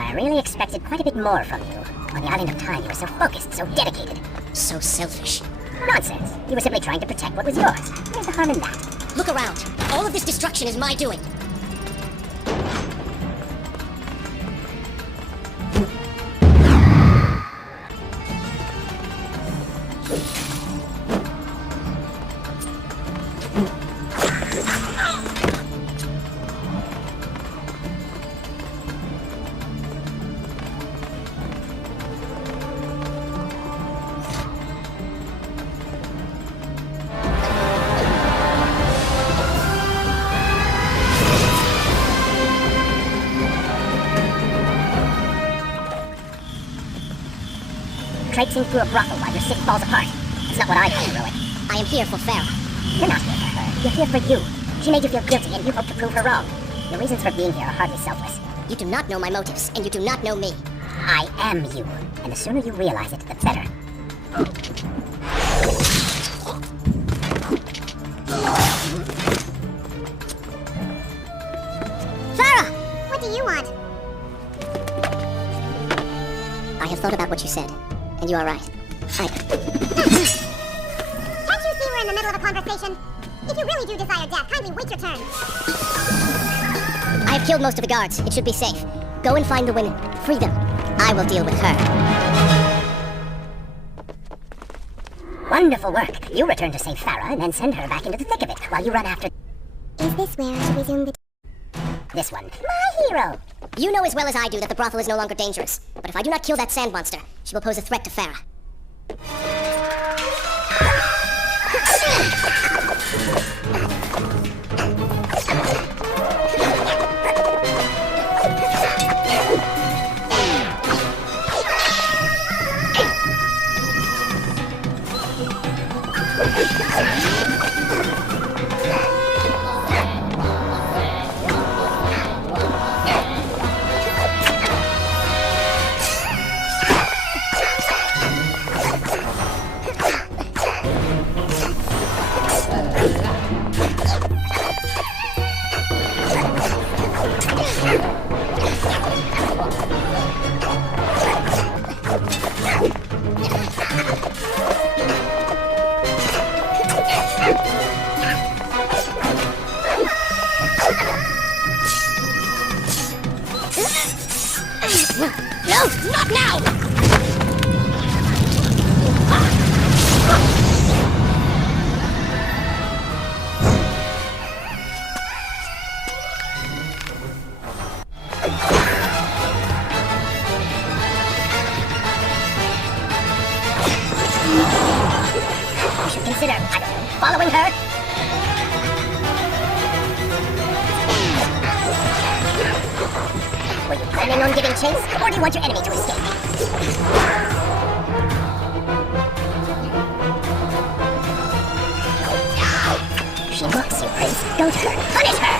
I really expected quite a bit more from you. On the island of time, you were so focused, so dedicated. So selfish. Nonsense. You were simply trying to protect what was yours. Where's the harm in that? Look around. All of this destruction is my doing. Traipsing through a brothel while your city falls apart. It's not what I call heroic. I am here for Farah. You're not here for her. You're here for you. She made you feel guilty, and you hope to prove her wrong. Your reasons for being here are hardly selfless. You do not know my motives, and you do not know me. I am you, and the sooner you realize it, the better. Farah! What do you want? I have thought about what you said, and you are right. Can't you see we're in the middle of a conversation? If you really do desire death, kindly wait your turn. I have killed most of the guards. It should be safe. Go and find the women. Free them. I will deal with her. Wonderful work. You return to save Farah and then send her back into the thick of it while you run after... Is this where I should resume the... this one. My hero! You know as well as I do that the brothel is no longer dangerous. But if I do not kill that sand monster, she will pose a threat to Farah. consider, I don't know, following her? Were you planning on giving chase, or do you want your enemy to escape? She mocks you, Prince. Go to her. Punish her!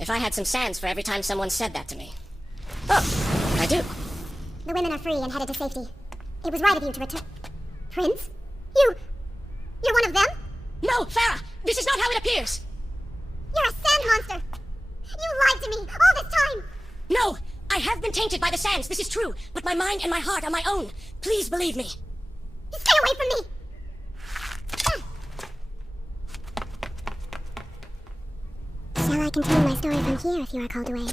If I had some sands for every time someone said that to me. Oh, I do. The women are free and headed to safety. It was right of you to return. Prince? You're one of them? No, Farah! This is not how it appears! You're a sand monster! You lied to me all this time! No! I have been tainted by the sands, this is true, but my mind and my heart are my own. Please believe me. Stay away from me! Shall I continue my story from here if you are called away?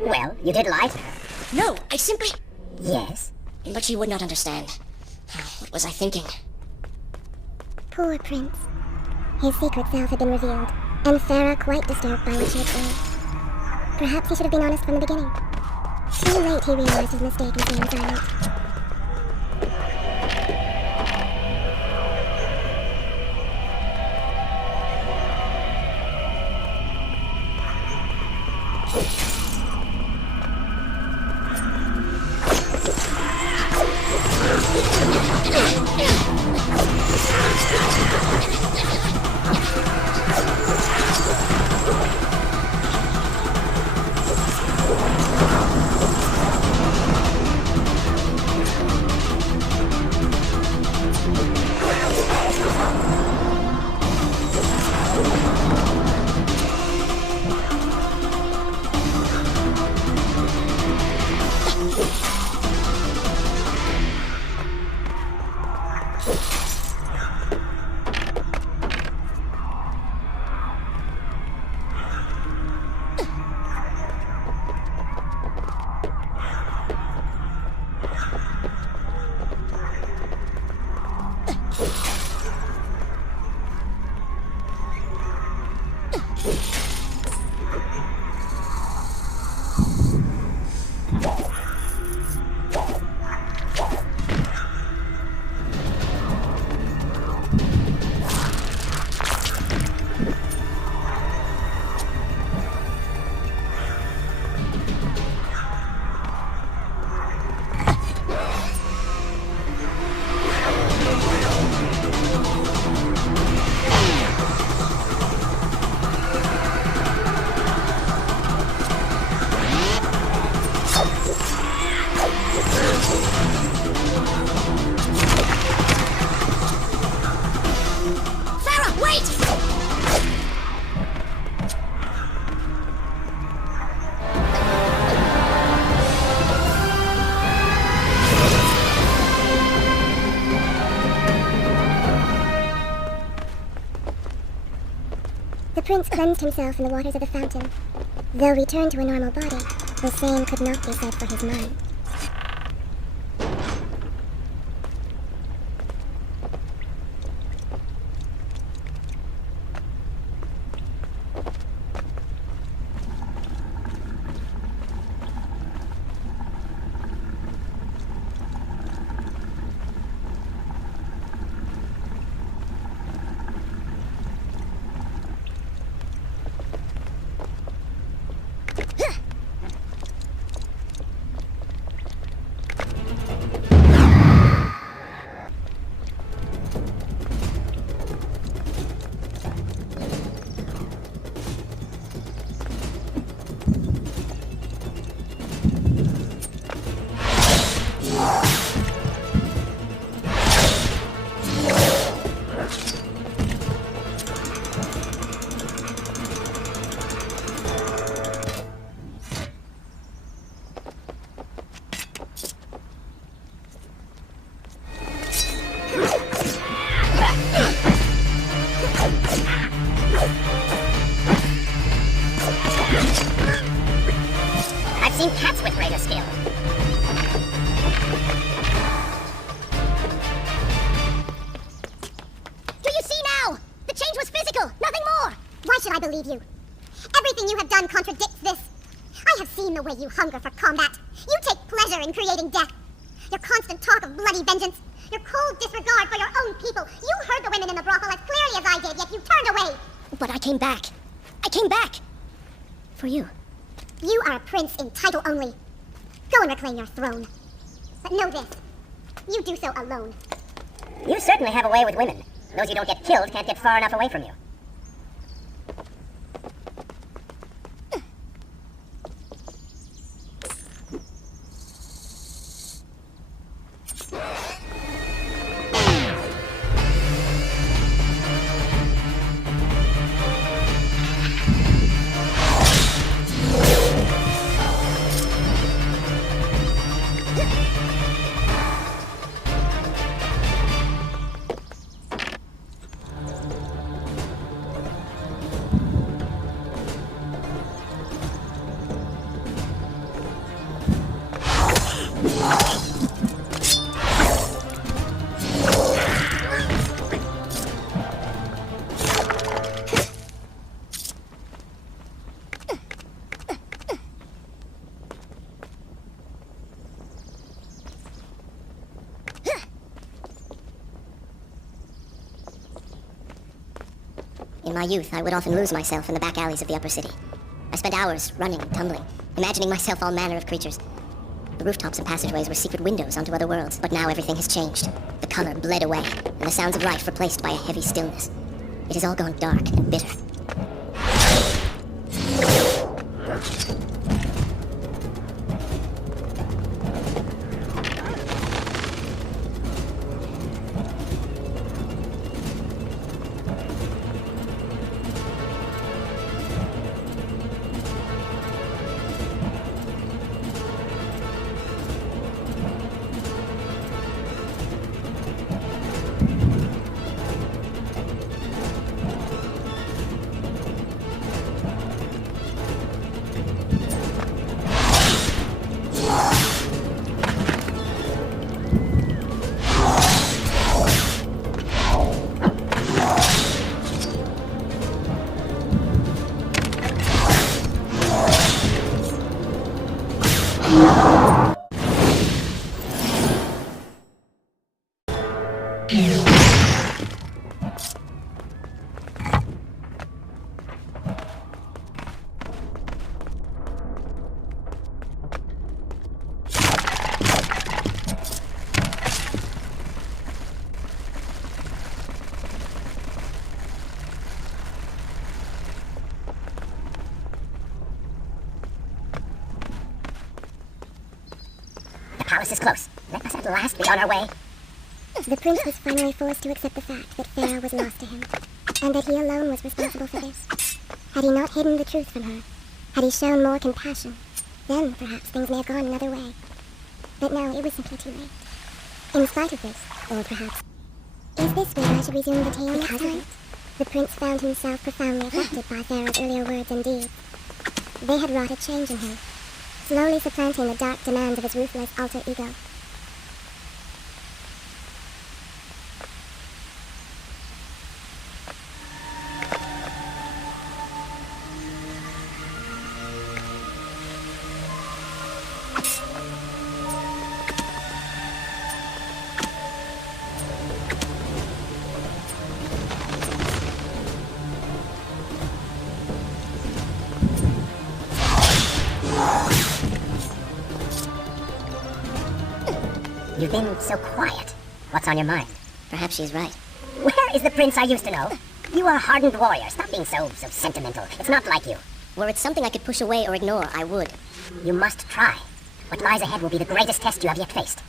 Well, you did lie to her. No, I simply... Yes? But she would not understand. What was I thinking? Poor Prince. His secret self had been revealed, and Farah quite disturbed by what she had said. Perhaps he should have been honest from the beginning. Too late he realized his mistake and stayed silent. prince cleansed himself in the waters of the fountain. Though returned to a normal body, the same could not be said for his mind. I've seen cats with greater skill. Do you see now? The change was physical, nothing more! Why should I believe you? Everything you have done contradicts this. I have seen the way you hunger for combat. You take pleasure in creating death. Your constant talk of bloody vengeance. Your cold disregard for your own people. You heard the women in the brothel as clearly as I did, yet you turned away. But I came back. I came back! For you. You are a prince in title only. Go and reclaim your throne. But know this. You do so alone. You certainly have a way with women. Those you don't get killed can't get far enough away from you. In my youth, I would often lose myself in the back alleys of the upper city. I spent hours running and tumbling, imagining myself all manner of creatures. The rooftops and passageways were secret windows onto other worlds, but now everything has changed. The color bled away, and the sounds of life replaced by a heavy stillness. It has all gone dark and bitter. The palace is close. Let us at last be on our way. The prince was finally forced to accept the fact that Farah was lost to him, and that he alone was responsible for this. Had he not hidden the truth from her, had he shown more compassion, then perhaps things may have gone another way. But now it was simply too late. In spite of this, or perhaps... Is this where I should resume the tale next time? The prince found himself profoundly affected by Pharaoh's earlier words and deeds. They had wrought a change in him, slowly supplanting the dark demands of his ruthless alter ego. You've been so quiet. What's on your mind? Perhaps she's right. Where is the prince I used to know? You are a hardened warrior. Stop being so sentimental. It's not like you. Were it something I could push away or ignore, I would. You must try. What lies ahead will be the greatest test you have yet faced.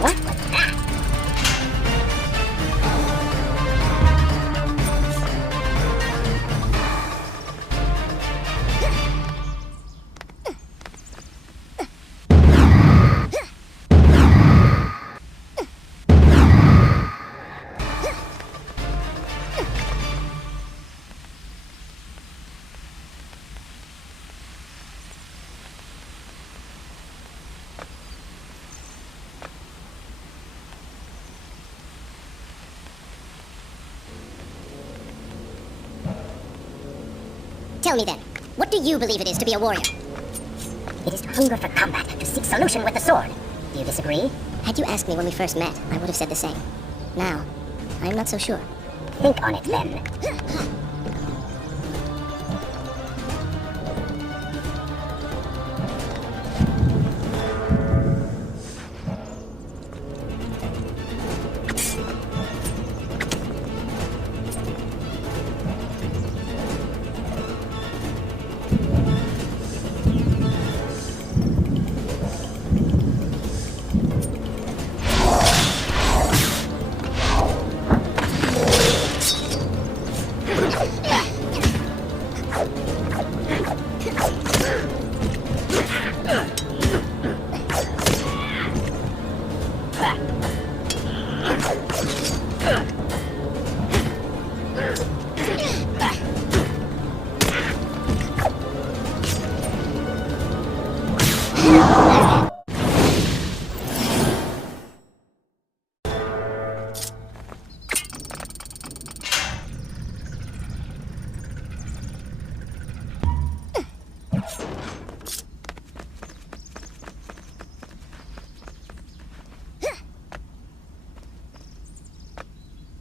What was that? Tell me then, what do you believe it is to be a warrior? It is to hunger for combat, to seek solution with the sword. Do you disagree? Had you asked me when we first met, I would have said the same. Now, I'm not so sure. Think on it then.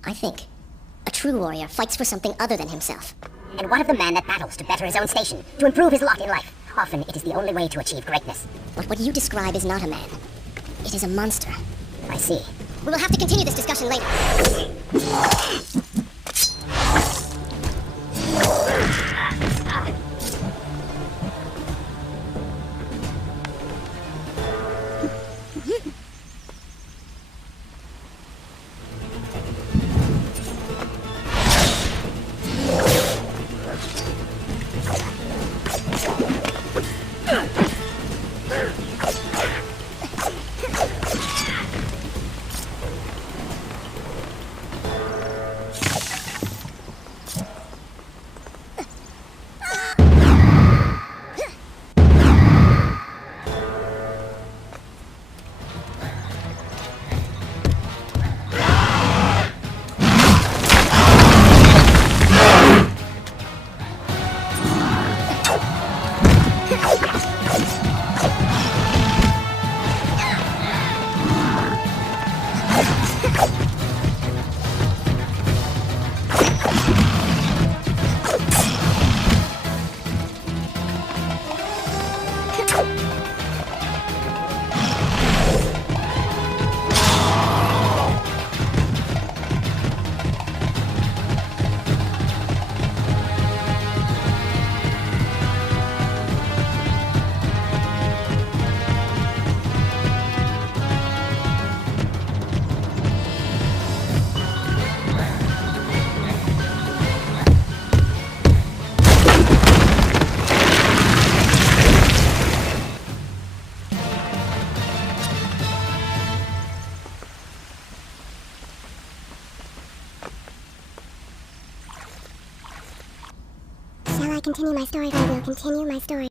I think a true warrior fights for something other than himself. And what of the man that battles to better his own station, to improve his lot in life? Often it is the only way to achieve greatness. But what you describe is not a man. It is a monster. I see. We will have to continue this discussion later. and I will continue my story.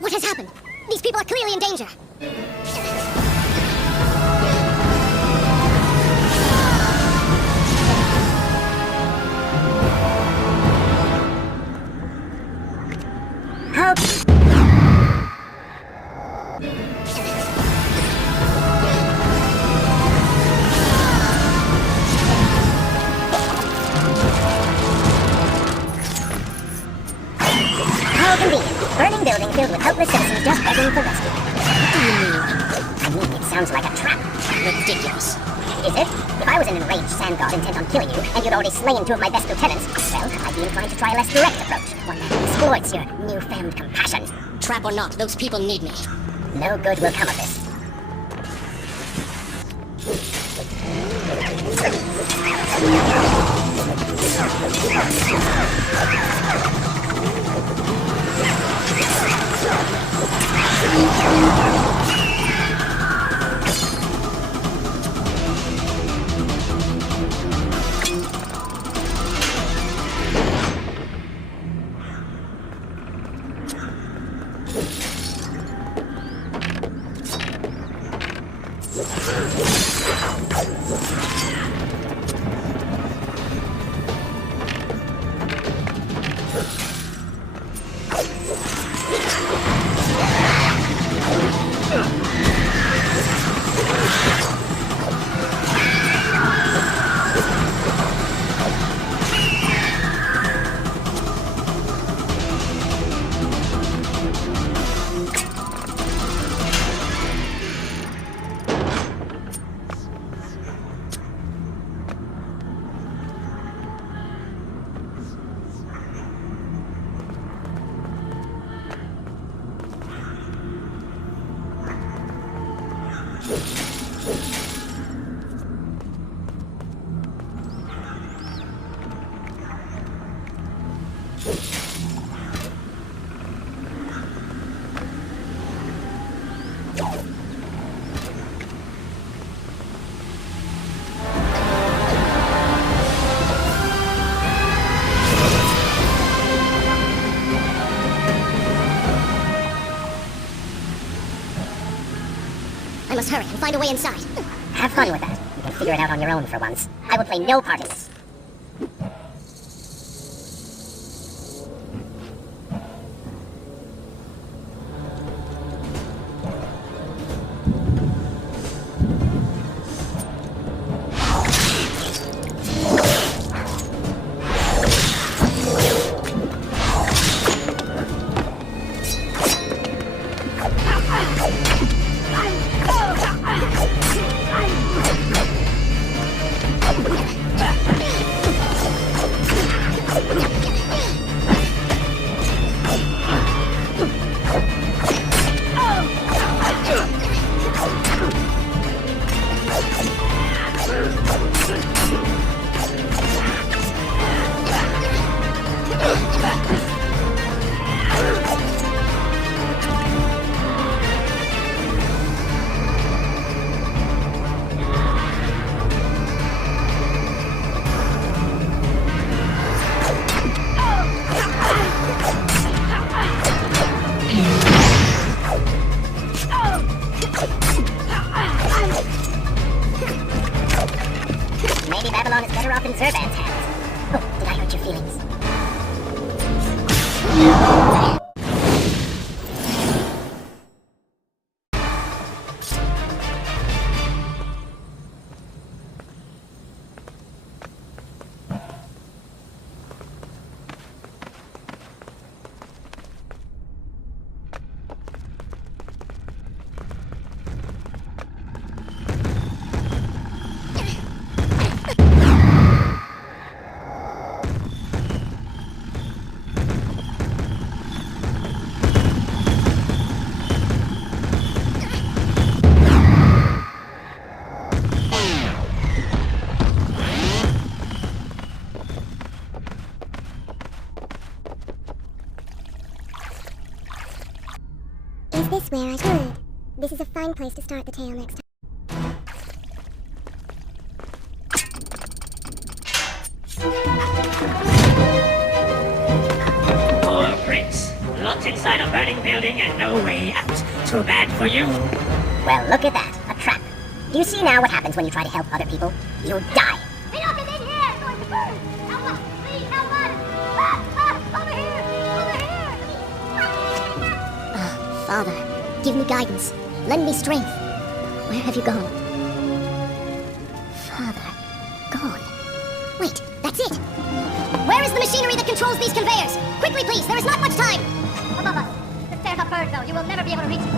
What has happened? These people are clearly in danger. Help! How convenient. Burning building filled with helpless citizens just begging for rescue. What do you mean? I mean, it sounds like a trap. Ridiculous. Is it? If I was an enraged sand god intent on killing you, and you'd already slain two of my best lieutenants, well, I'd be inclined to try a less direct approach, one that exploits your newfound compassion. Trap or not, those people need me. No good will come of this. I must hurry and find a way inside. Have fun with that. You can figure it out on your own for once. I will play no part in this. in Zurban's hands. Oh, did I hurt your feelings? Is this where I should? This is a fine place to start the tale next time. Poor prince. Locked inside a burning building and no way out. Too bad for you. Well, look at that. A trap. Do you see now what happens when you try to help other people? You die. Help is in here! Going to burn! Help us! Please help us! Over here! Over here! Father, give me guidance. Lend me strength. Where have you gone? Father, gone. Wait, that's it! Where is the machinery that controls these conveyors? Quickly, please, there is not much time! Above us! The stairs are burned, though. You will never be able to reach it.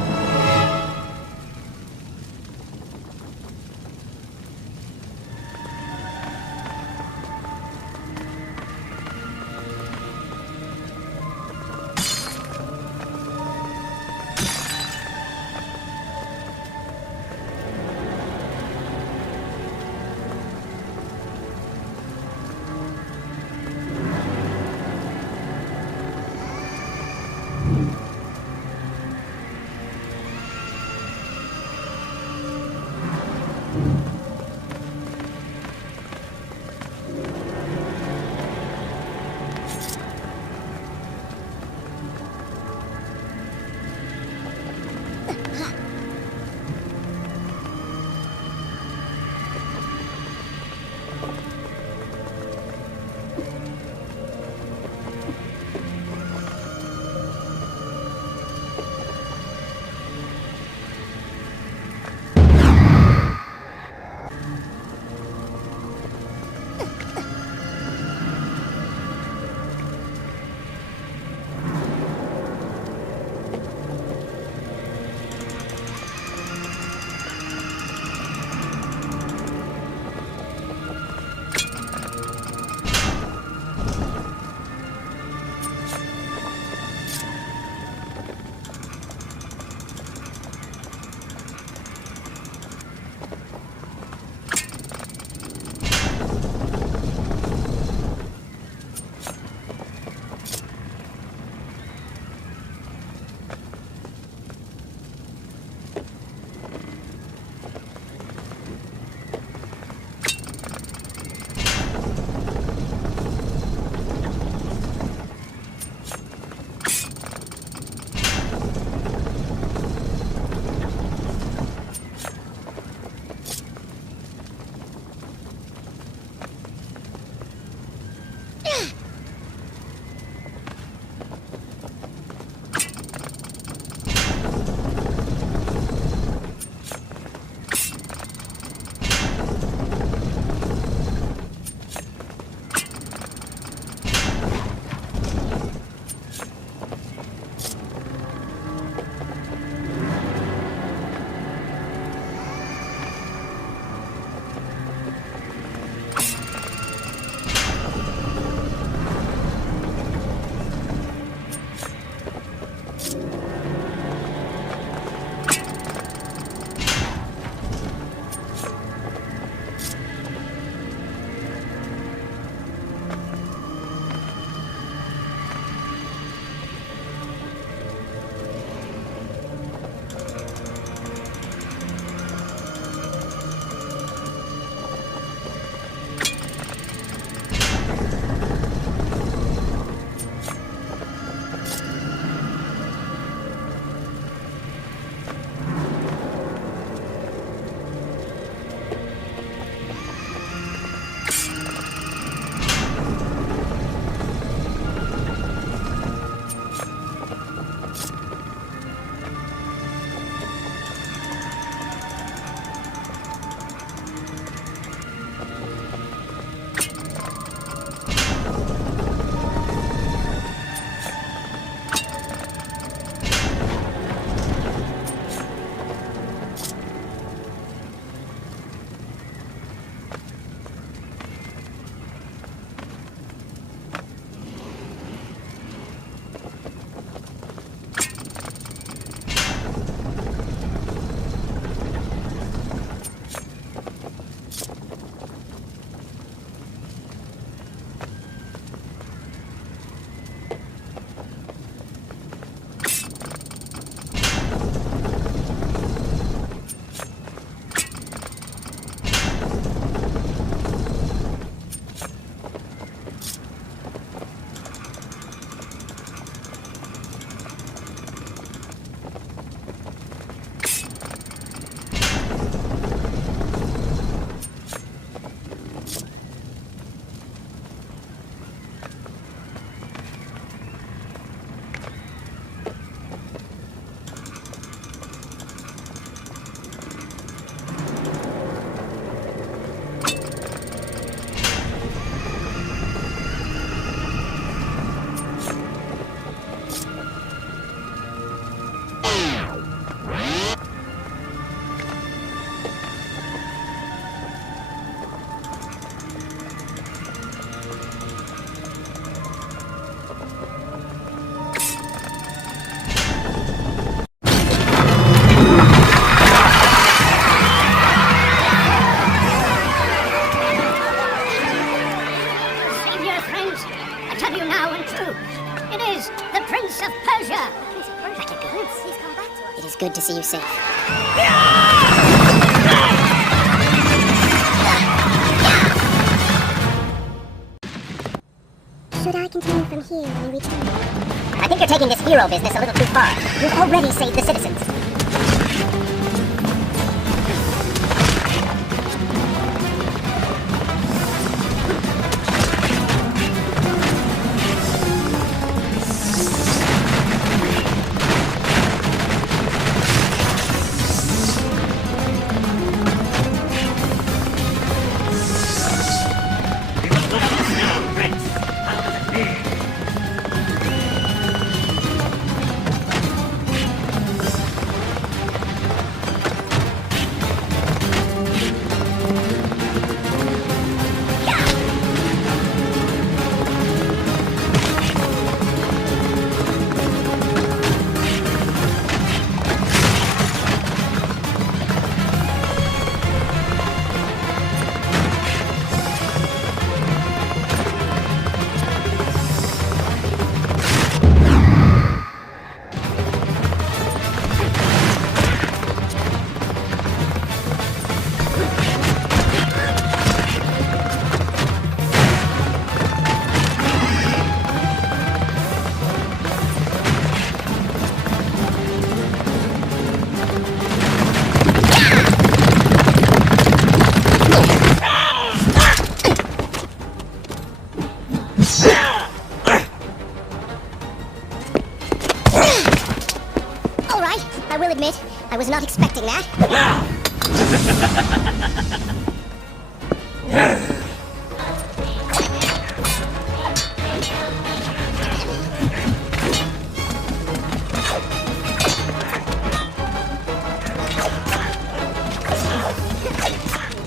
It's good to see you safe. Should I continue from here when we return? I think you're taking this hero business a little too far. You've already saved the citizens. I will admit, I was not expecting that.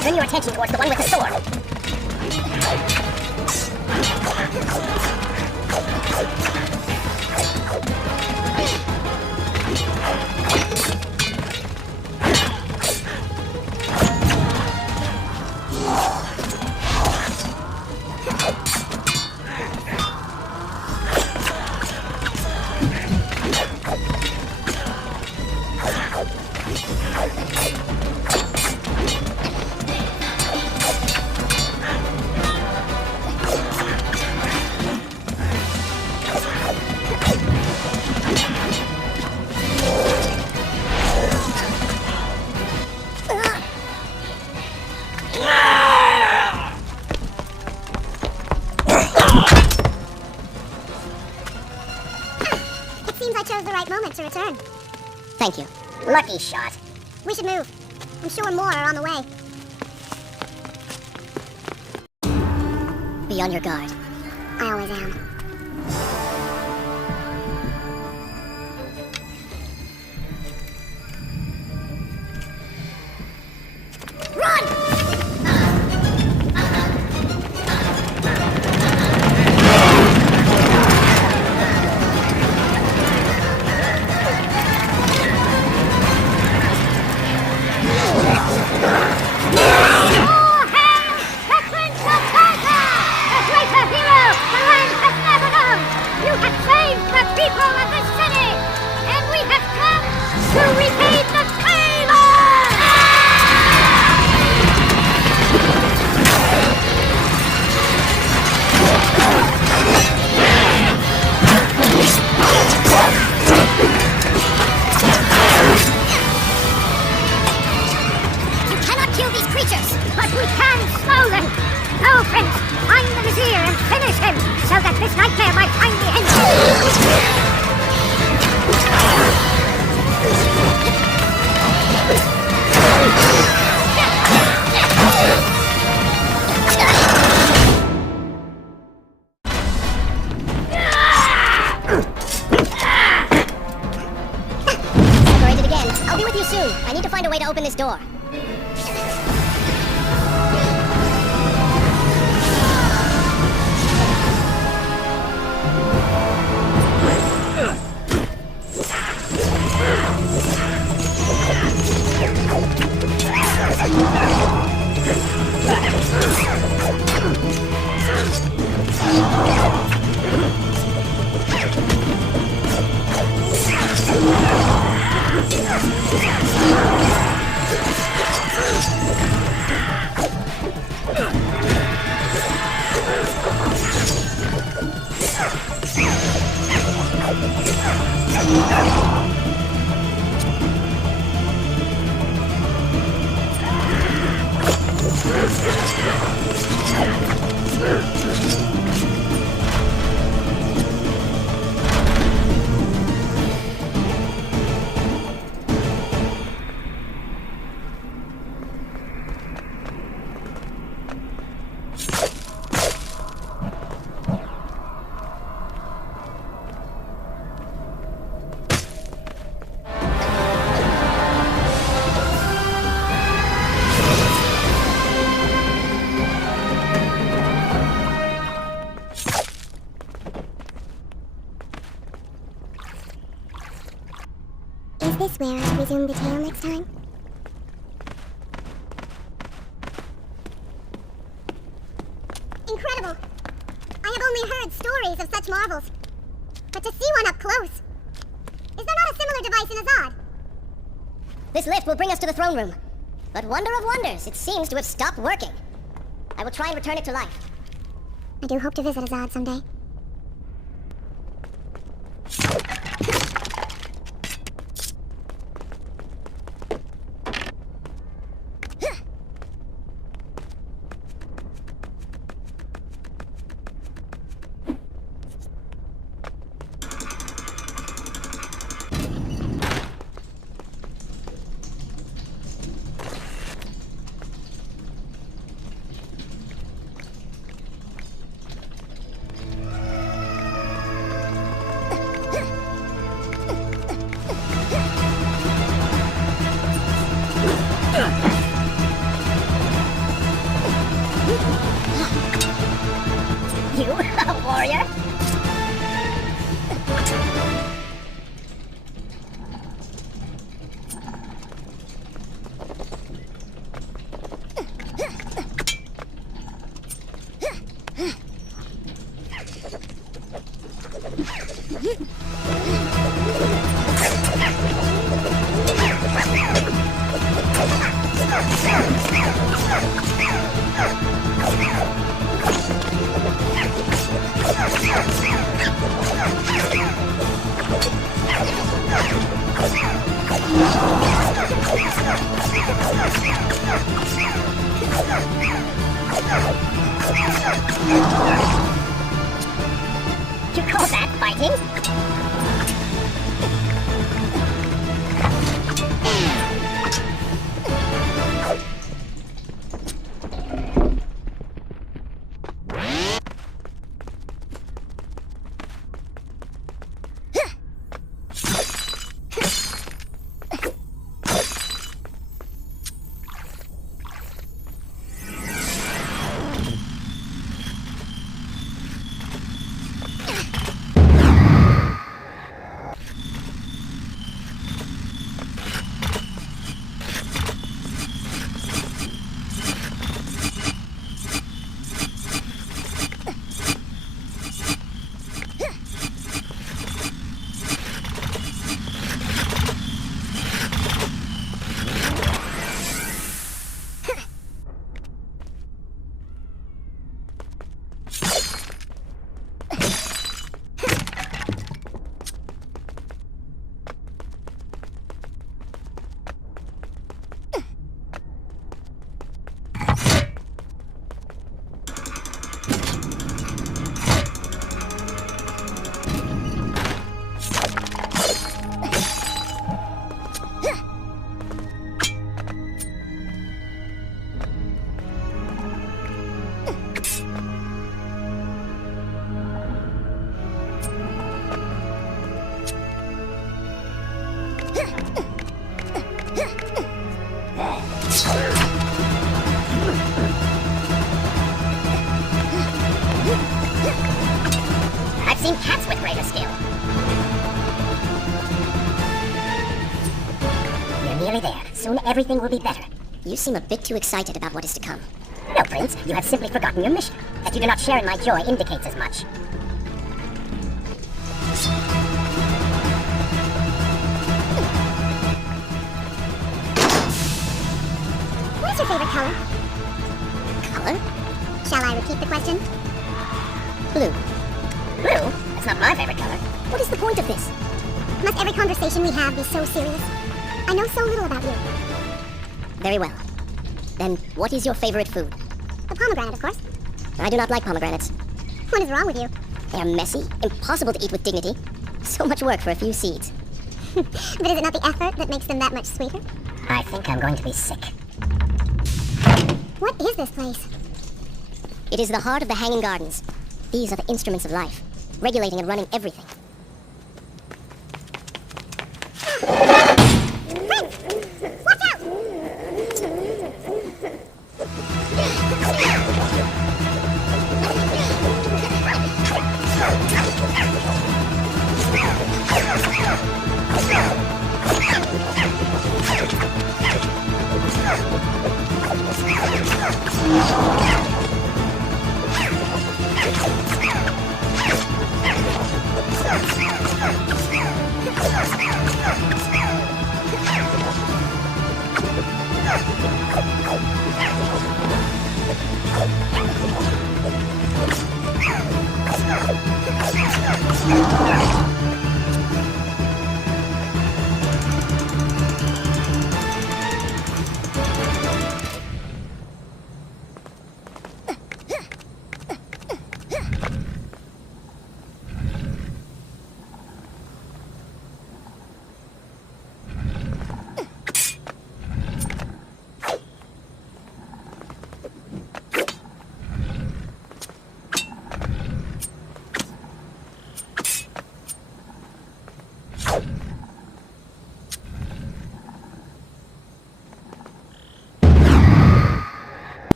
Turn your attention towards the one with the sword. Seems I chose the right moment to return. Thank you. Lucky shot. We should move. I'm sure more are on the way. Be on your guard. I always am. But we can slow them! Go, Prince! Find the Vizier and finish him, so that this nightmare might finally end! Separated again. I'll be with you soon. I need to find a way to open this door. Is this where I resume the tale next time? Incredible! I have only heard stories of such marvels. But to see one up close... Is there not a similar device in Azad? This lift will bring us to the throne room. But wonder of wonders, it seems to have stopped working. I will try and return it to life. I do hope to visit Azad someday. You, a warrior? You call that fighting? I've seen cats with greater skill. We're nearly there. Soon everything will be better. You seem a bit too excited about what is to come. No, Prince, you have simply forgotten your mission. That you do not share in my joy indicates as much. What's your favorite color? Color? Shall I repeat the question? Blue. Blue? That's not my favorite color. What is the point of this? Must every conversation we have be so serious? I know so little about you. Very well. Then, what is your favorite food? The pomegranate, of course. I do not like pomegranates. What is wrong with you? They are messy, impossible to eat with dignity. So much work for a few seeds. But is it not the effort that makes them that much sweeter? I think I'm going to be sick. What is this place? It is the heart of the Hanging Gardens. These are the instruments of life, regulating and running everything. Watch out!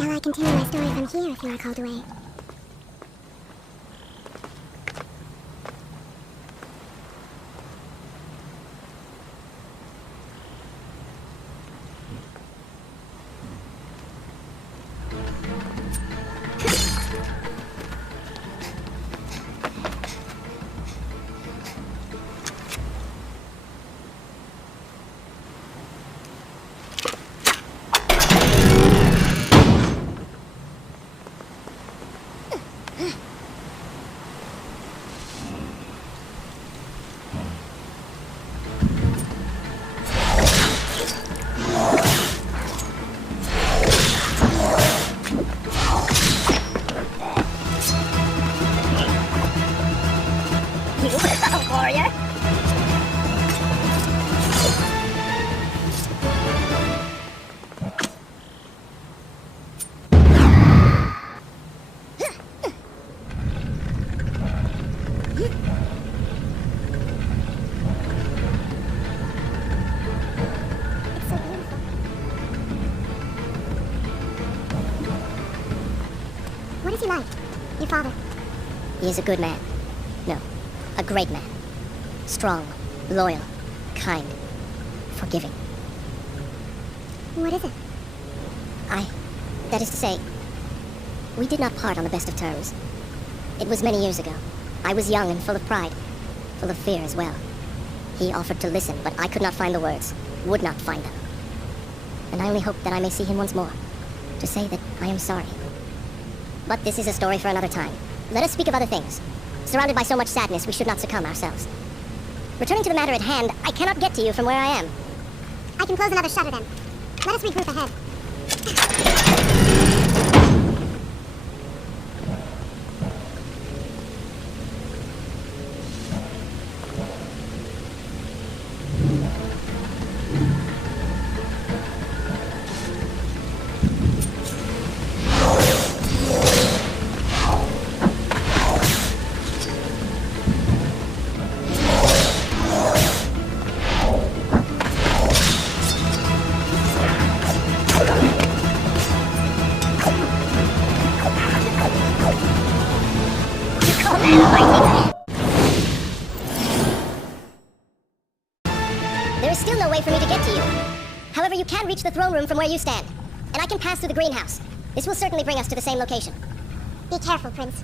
Shall I continue my story from here if you are called away? Warrior! It's so beautiful. What is he like? Your father? He is a good man. No, a great man. Strong, loyal, kind, forgiving. What is it? That is to say, we did not part on the best of terms. It was many years ago. I was young and full of pride, full of fear as well. He offered to listen, but I could not find the words, would not find them. And I only hope that I may see him once more, to say that I am sorry. But this is a story for another time. Let us speak of other things. Surrounded by so much sadness, we should not succumb ourselves. Returning to the matter at hand, I cannot get to you from where I am. I can close another shutter then. Let us regroup ahead. There is still no way for me to get to you. However, you can reach the throne room from where you stand. And I can pass through the greenhouse. This will certainly bring us to the same location. Be careful, Prince.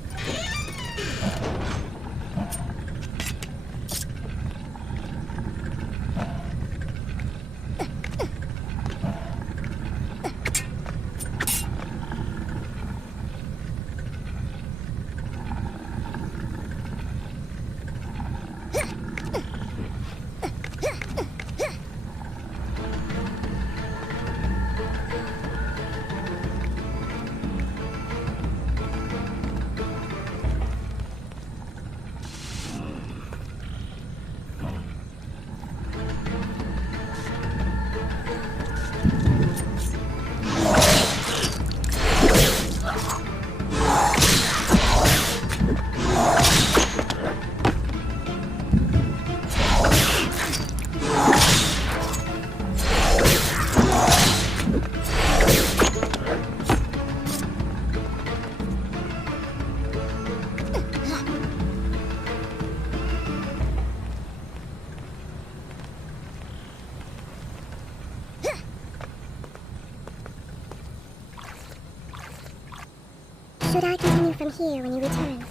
Should I continue from here when you return?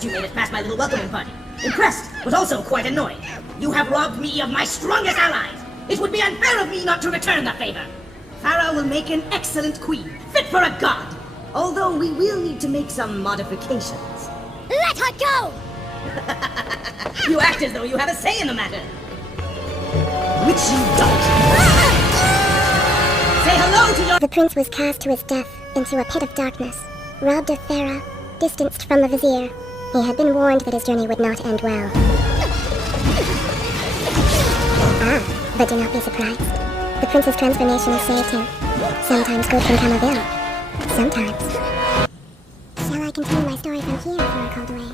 impressed you made it past my little welcoming party. Impressed, but also quite annoyed. You have robbed me of my strongest allies. It would be unfair of me not to return the favor. Farah will make an excellent queen, fit for a god. Although we will need to make some modifications. Let her go! You act as though you have a say in the matter. Which you don't. Say hello to your... The prince was cast to his death into a pit of darkness, robbed of Farah, distanced from the vizier. He had been warned that his journey would not end well. But do not be surprised. The prince's transformation saved him. Sometimes good can come of ill. Sometimes. Shall I continue my story from here before I called away?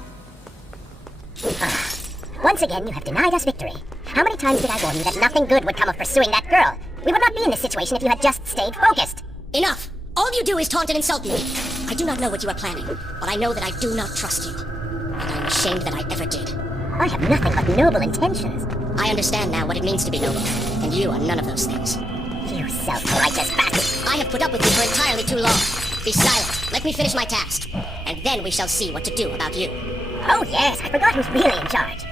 Once again, you have denied us victory. How many times did I warn you that nothing good would come of pursuing that girl? We would not be in this situation if you had just stayed focused. Enough! All you do is taunt and insult me. I do not know what you are planning, but I know that I do not trust you. And I am ashamed that I ever did. I have nothing but noble intentions. I understand now what it means to be noble, and you are none of those things. You self-righteous bastard. I have put up with you for entirely too long. Be silent. Let me finish my task. And then we shall see what to do about you. Oh yes, I forgot who's really in charge.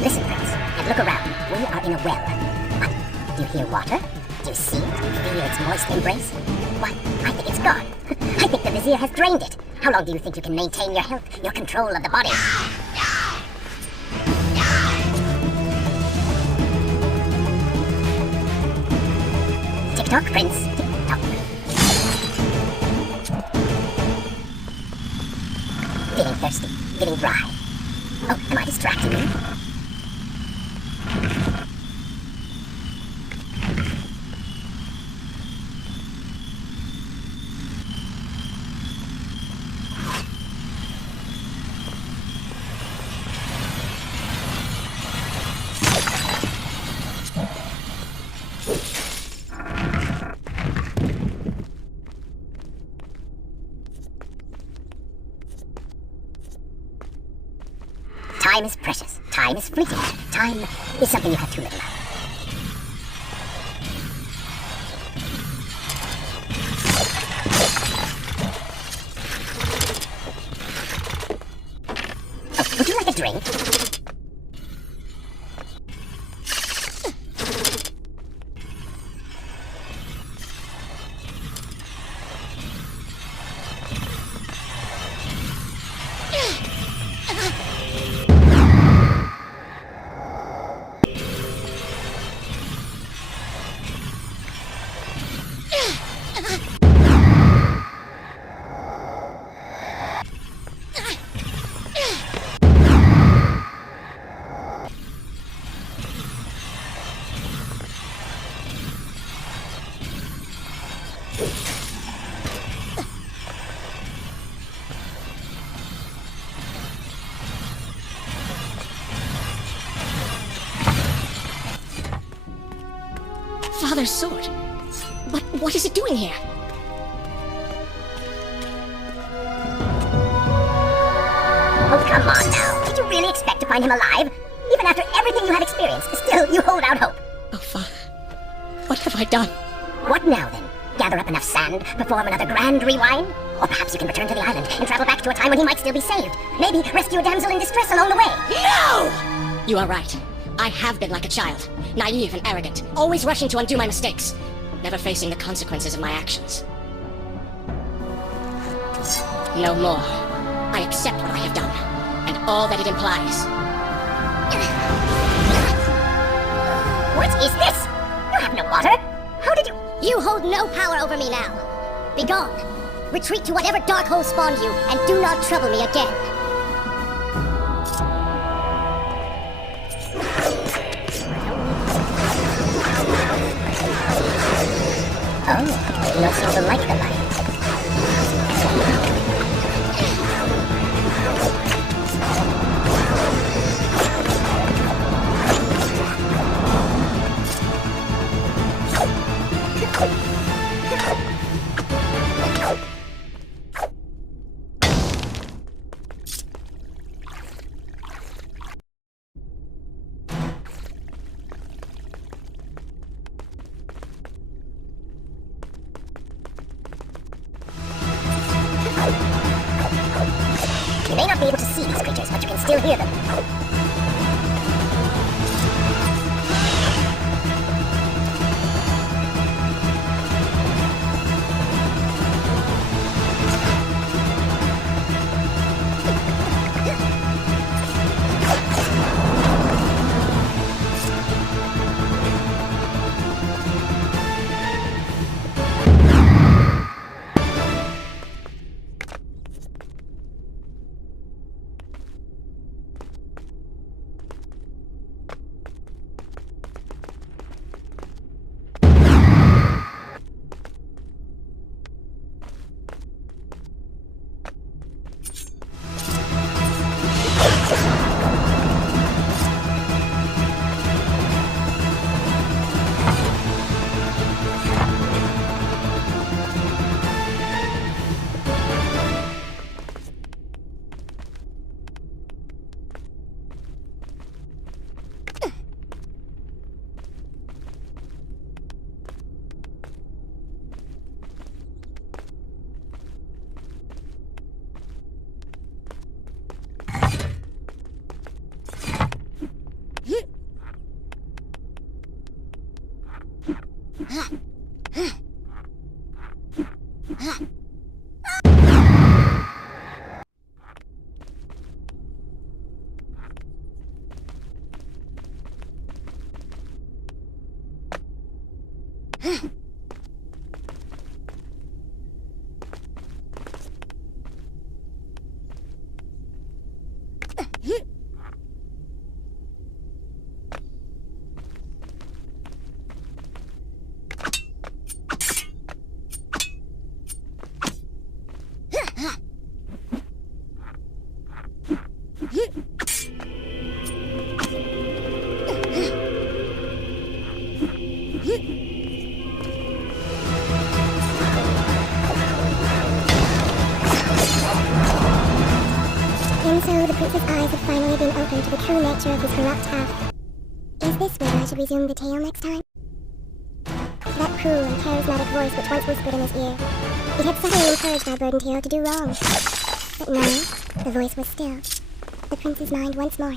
Listen, Prince, and look around. We are in a well. What? Do you hear water? Do you see it? Feel its moist embrace? Why, I think it's gone. I think the Vizier has drained it. How long do you think you can maintain your health, your control of the body? Tick-tock, Prince. Tick-tock. Feeling thirsty. Feeling dry. Oh, am I distracting you? Time is precious. Time is fleeting. Time is something you have too little of. Oh, would you like a drink? father's sword. But what is it doing here? Oh, come on now. Did you really expect to find him alive? Even after everything you have experienced, still you hold out hope. Oh, father. What have I done? What now, then? Gather up enough sand, perform another grand rewind? Or perhaps you can return to the island and travel back to a time when he might still be saved. Maybe rescue a damsel in distress along the way. No! You are right. I have been like a child. Naive and arrogant. Always rushing to undo my mistakes. Never facing the consequences of my actions. No more. I accept what I have done. And all that it implies. What is this? You have no water. How did you... You hold no power over me now. Begone. Retreat to whatever dark hole spawned you, and do not trouble me again. Oh, you don't seem to like the light. You may not be able to see these creatures, but you can still hear them. And so the prince's eyes have finally been opened to the true nature of his corrupt half. Is this where I should resume the tale next time? That cruel and charismatic voice which once whispered in his ear, it had suddenly encouraged our burdened hero to do wrong. But now, the voice was still. The prince's mind once more.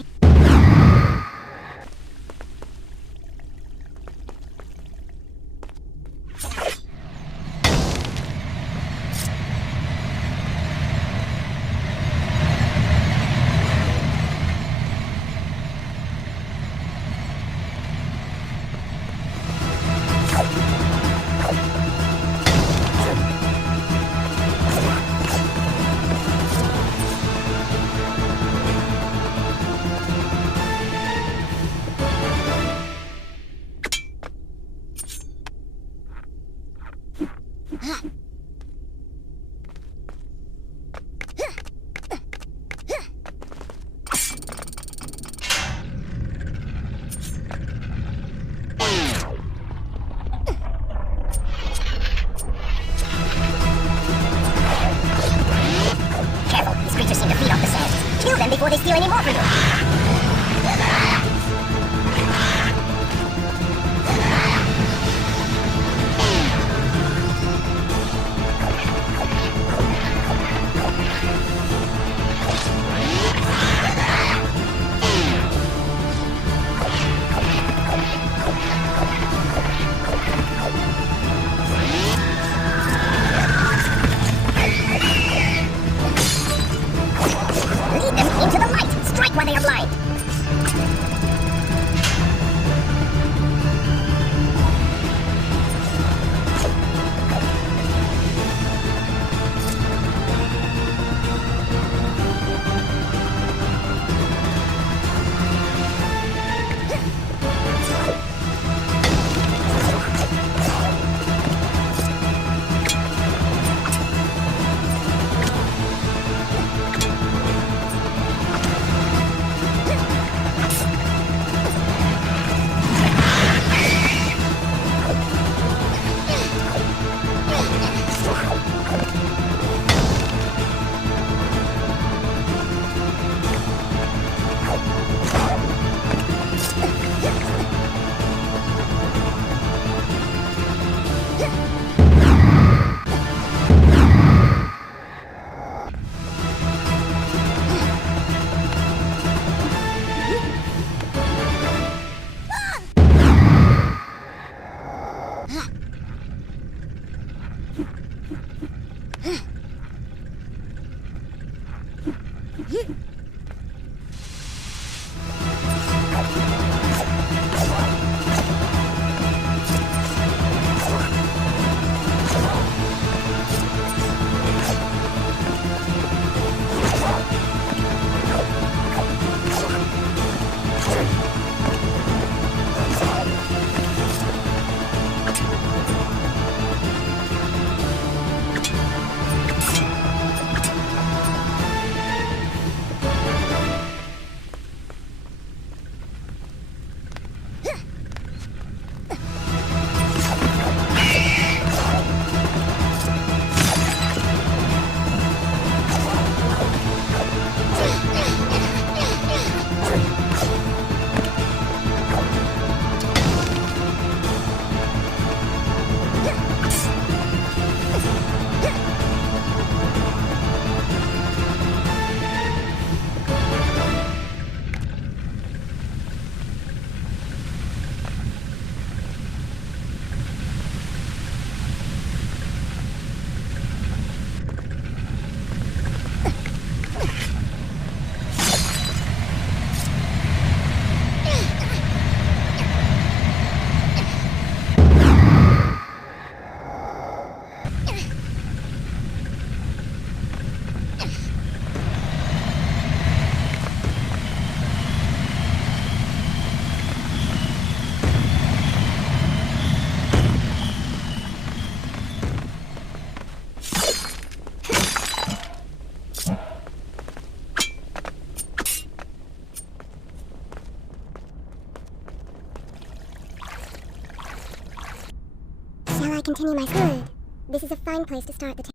I continue my school, this is a fine place to start the tale.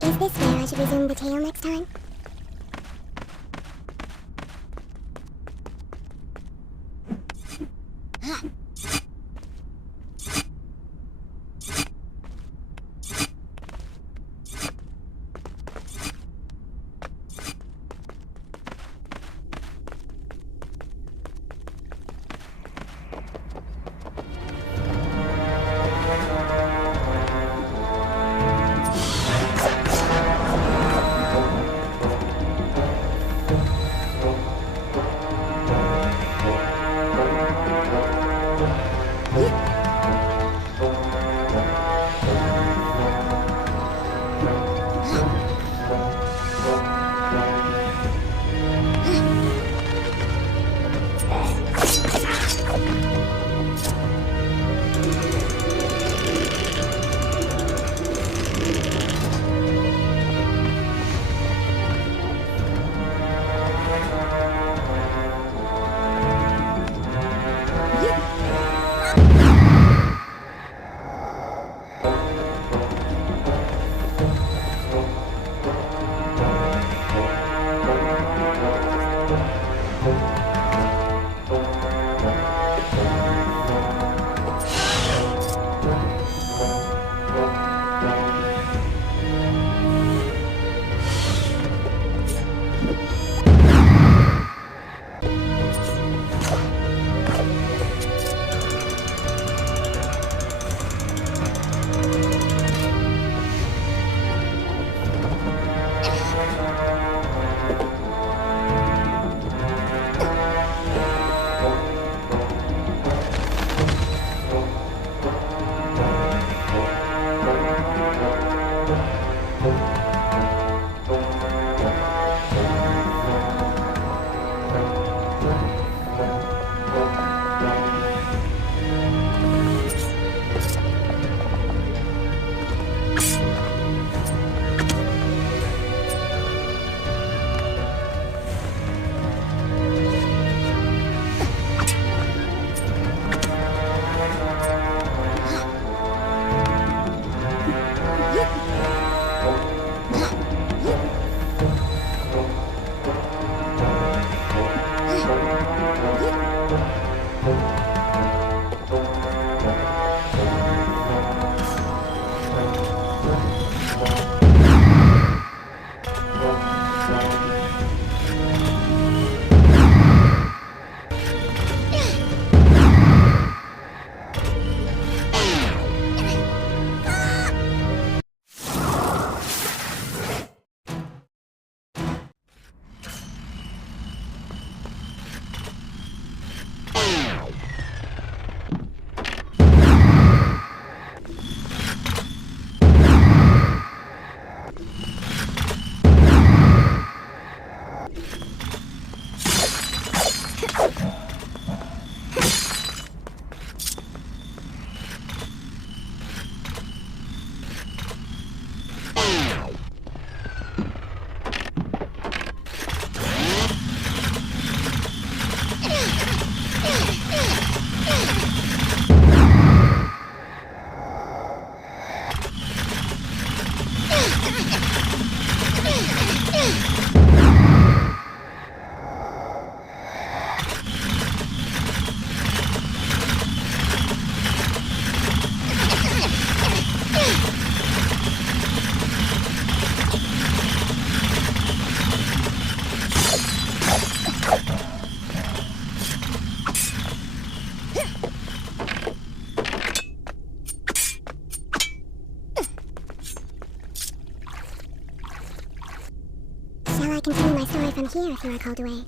Is this where I should resume the tale next time? here if you are called away.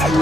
Should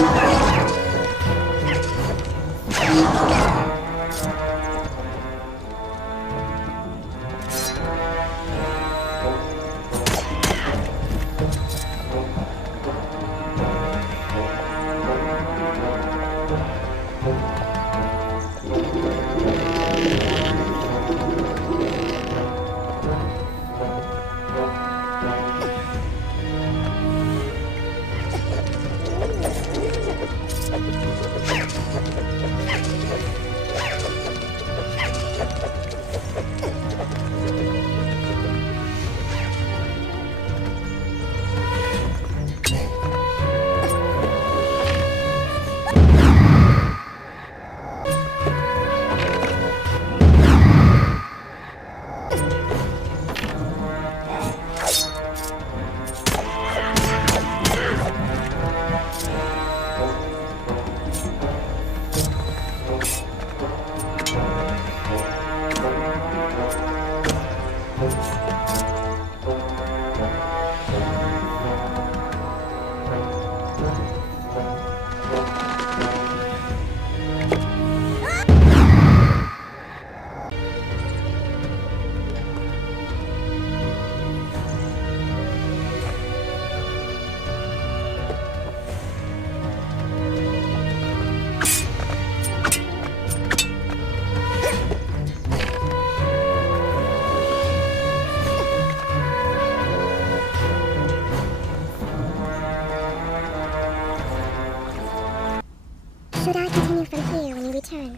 I continue from here when you return?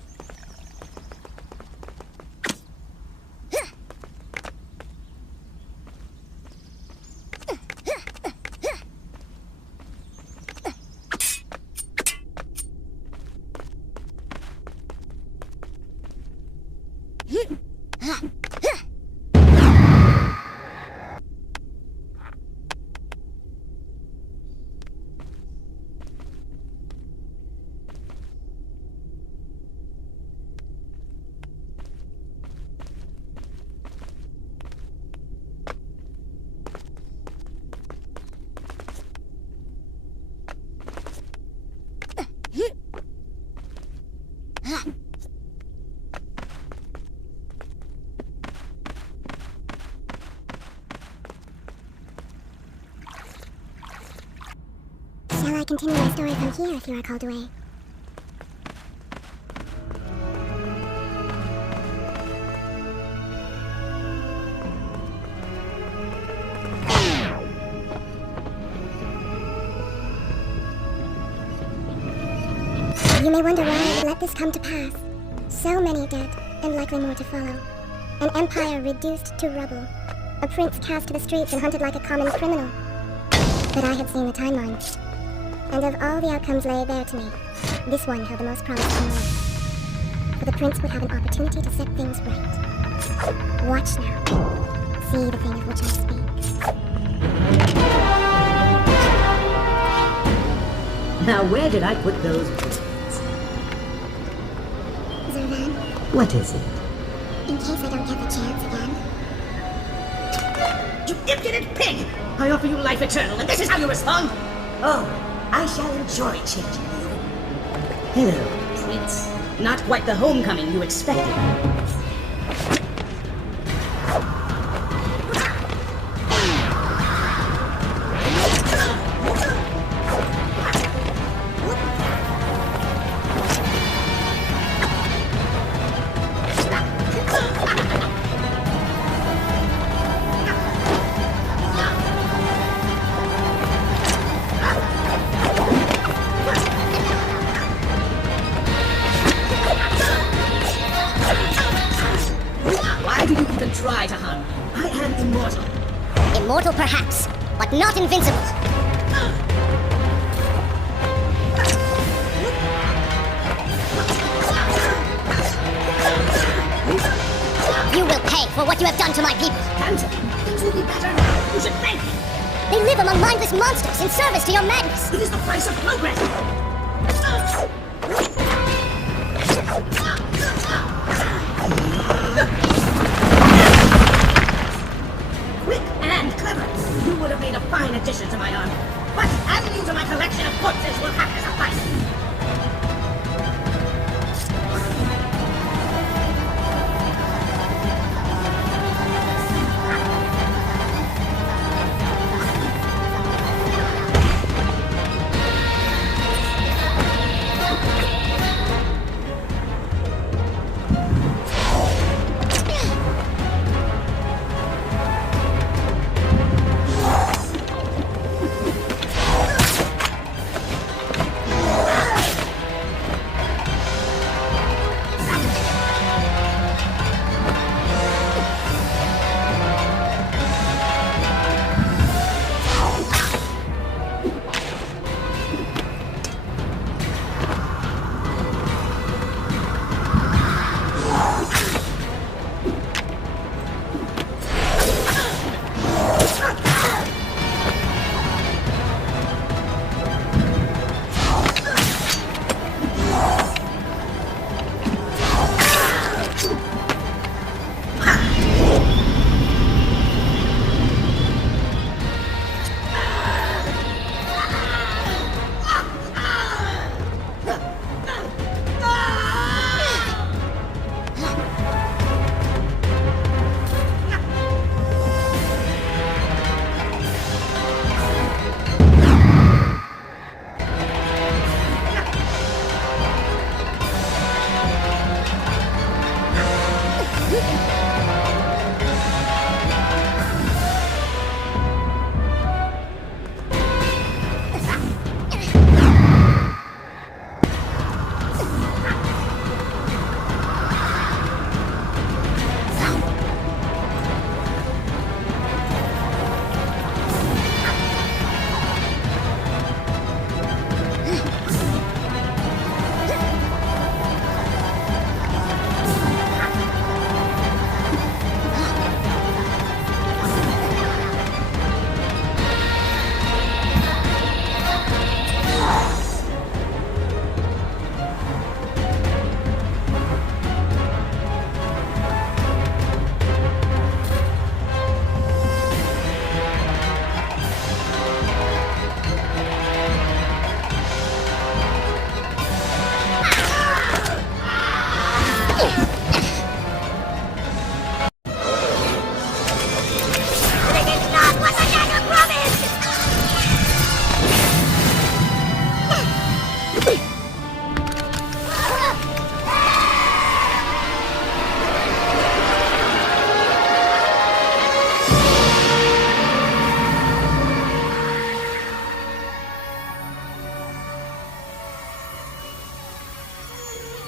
Shall I continue my story from here if you are called away? You may wonder why I would let this come to pass. So many dead, and likely more to follow. An empire reduced to rubble. A prince cast to the streets and hunted like a common criminal. But I had seen the timeline. And of all the outcomes laid bare to me, this one held the most promise for my life. For the prince would have an opportunity to set things right. Watch now. See the thing of which I speak. Now where did I put those biscuits? Zervan, What is it? in case I don't get the chance again. You impudent pig! I offer you life eternal, and this is how you respond? Oh, I shall enjoy changing you. Hello, Prince. Not quite the homecoming you expected. Try to harm me. I am immortal. Immortal perhaps, but not invincible. You will pay for what you have done to my people. Can't things will be better now. You should thank me. They live among mindless monsters in service to your madness. It is the price of progress. Quick and clever. You would have made a fine addition to my army. But adding you to my collection of corpses will have to suffice.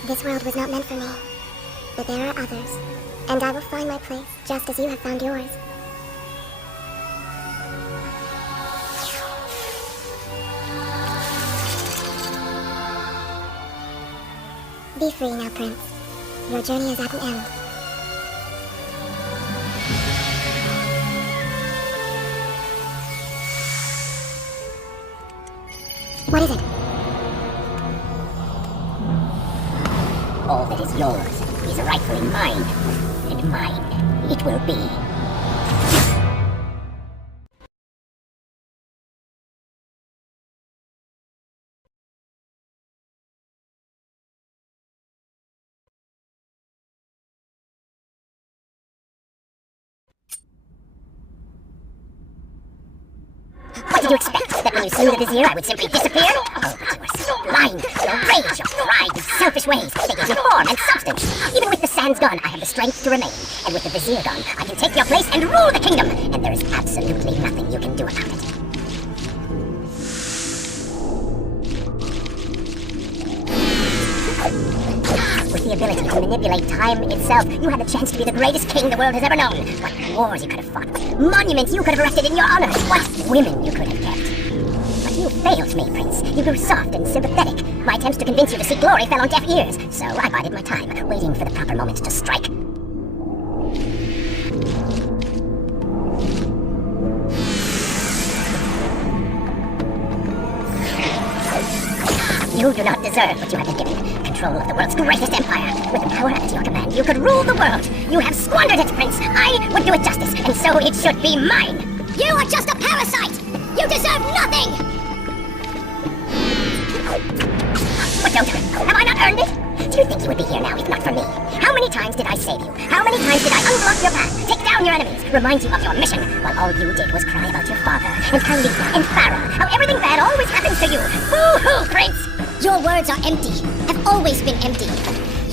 This world was not meant for me, but there are others, and I will find my place just as you have found yours. Be free now, Prince. Your journey is at an end. What is it? All that is yours is rightfully mine, and mine it will be. What did you expect? That when you slew the Vizier, I would simply disappear? Oh, but you were so blind. Your rage, your pride, your selfish ways, they gave you form and substance. Even with the sands gone, I have the strength to remain. And with the Vizier gone, I can take your place and rule the kingdom. And there is absolutely nothing you can do about it. With the ability to manipulate time itself, you had the chance to be the greatest king the world has ever known. What wars you could have fought, monuments you could have erected in your honor, what women you could have kept. But you failed me, Prince. You grew soft and sympathetic. My attempts to convince you to seek glory fell on deaf ears, so I bided my time, waiting for the proper moment to strike. You do not deserve what you have been given. Control of the world's greatest empire. With the power at your command, you could rule the world. You have squandered it, Prince. I would do it justice, and so it should be mine. You are just a parasite! You deserve nothing! Do you think you would be here now if not for me? How many times did I save you? How many times did I unblock your path, take down your enemies, remind you of your mission, while all you did was cry about your father, and Khalifa, and Farah, how everything bad always happens to you? Boo-hoo, Prince! Your words are empty, have always been empty.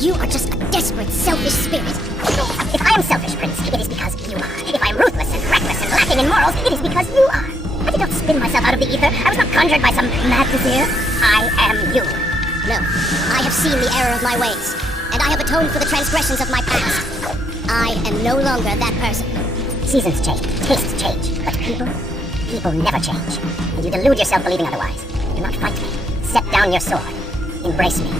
You are just a desperate, selfish spirit. If I am selfish, Prince, it is because you are. If I am ruthless and reckless and lacking in morals, it is because you are. I did not spin myself out of the ether. I was not conjured by some mad vizier. I am you. No, I have seen the error of my ways, and I have atoned for the transgressions of my past. I am no longer that person. Seasons change, tastes change, but people never change. And you delude yourself believing otherwise. Do not fight me. Set down your sword. Embrace me.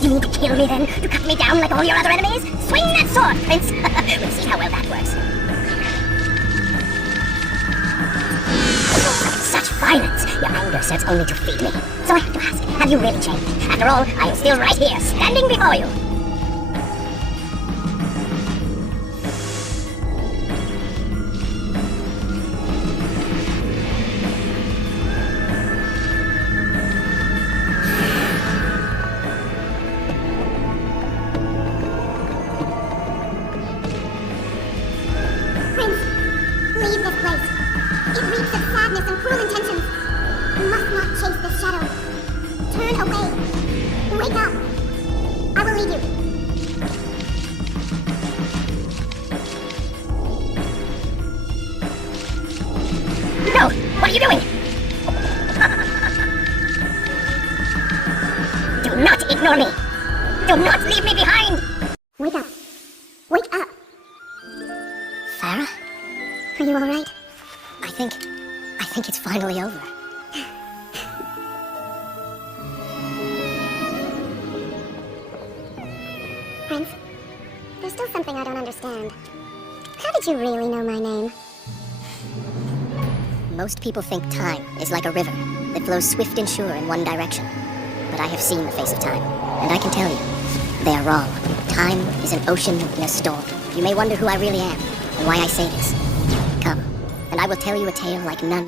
You mean to kill me then? To cut me down like all your other enemies? Swing that sword, Prince! We'll see how well that works. Such violence! Your anger serves only to feed me. So I have to ask, have you really changed? After all, I am still right here, standing before you. Leave this place. It reeks of sadness and cruel intentions. You must not chase this shadow. Turn away. Wake up. I will lead you. No! What are you doing? Do not ignore me! Do not leave me behind! Wake up. Wake up. Farah? Are you alright? I think it's finally over. Prince, there's still something I don't understand. How did you really know my name? Most people think time is like a river that flows swift and sure in one direction. But I have seen the face of time, and I can tell you, they are wrong. Time is an ocean in a storm. You may wonder who I really am, and why I say this. Come, and I will tell you a tale like none.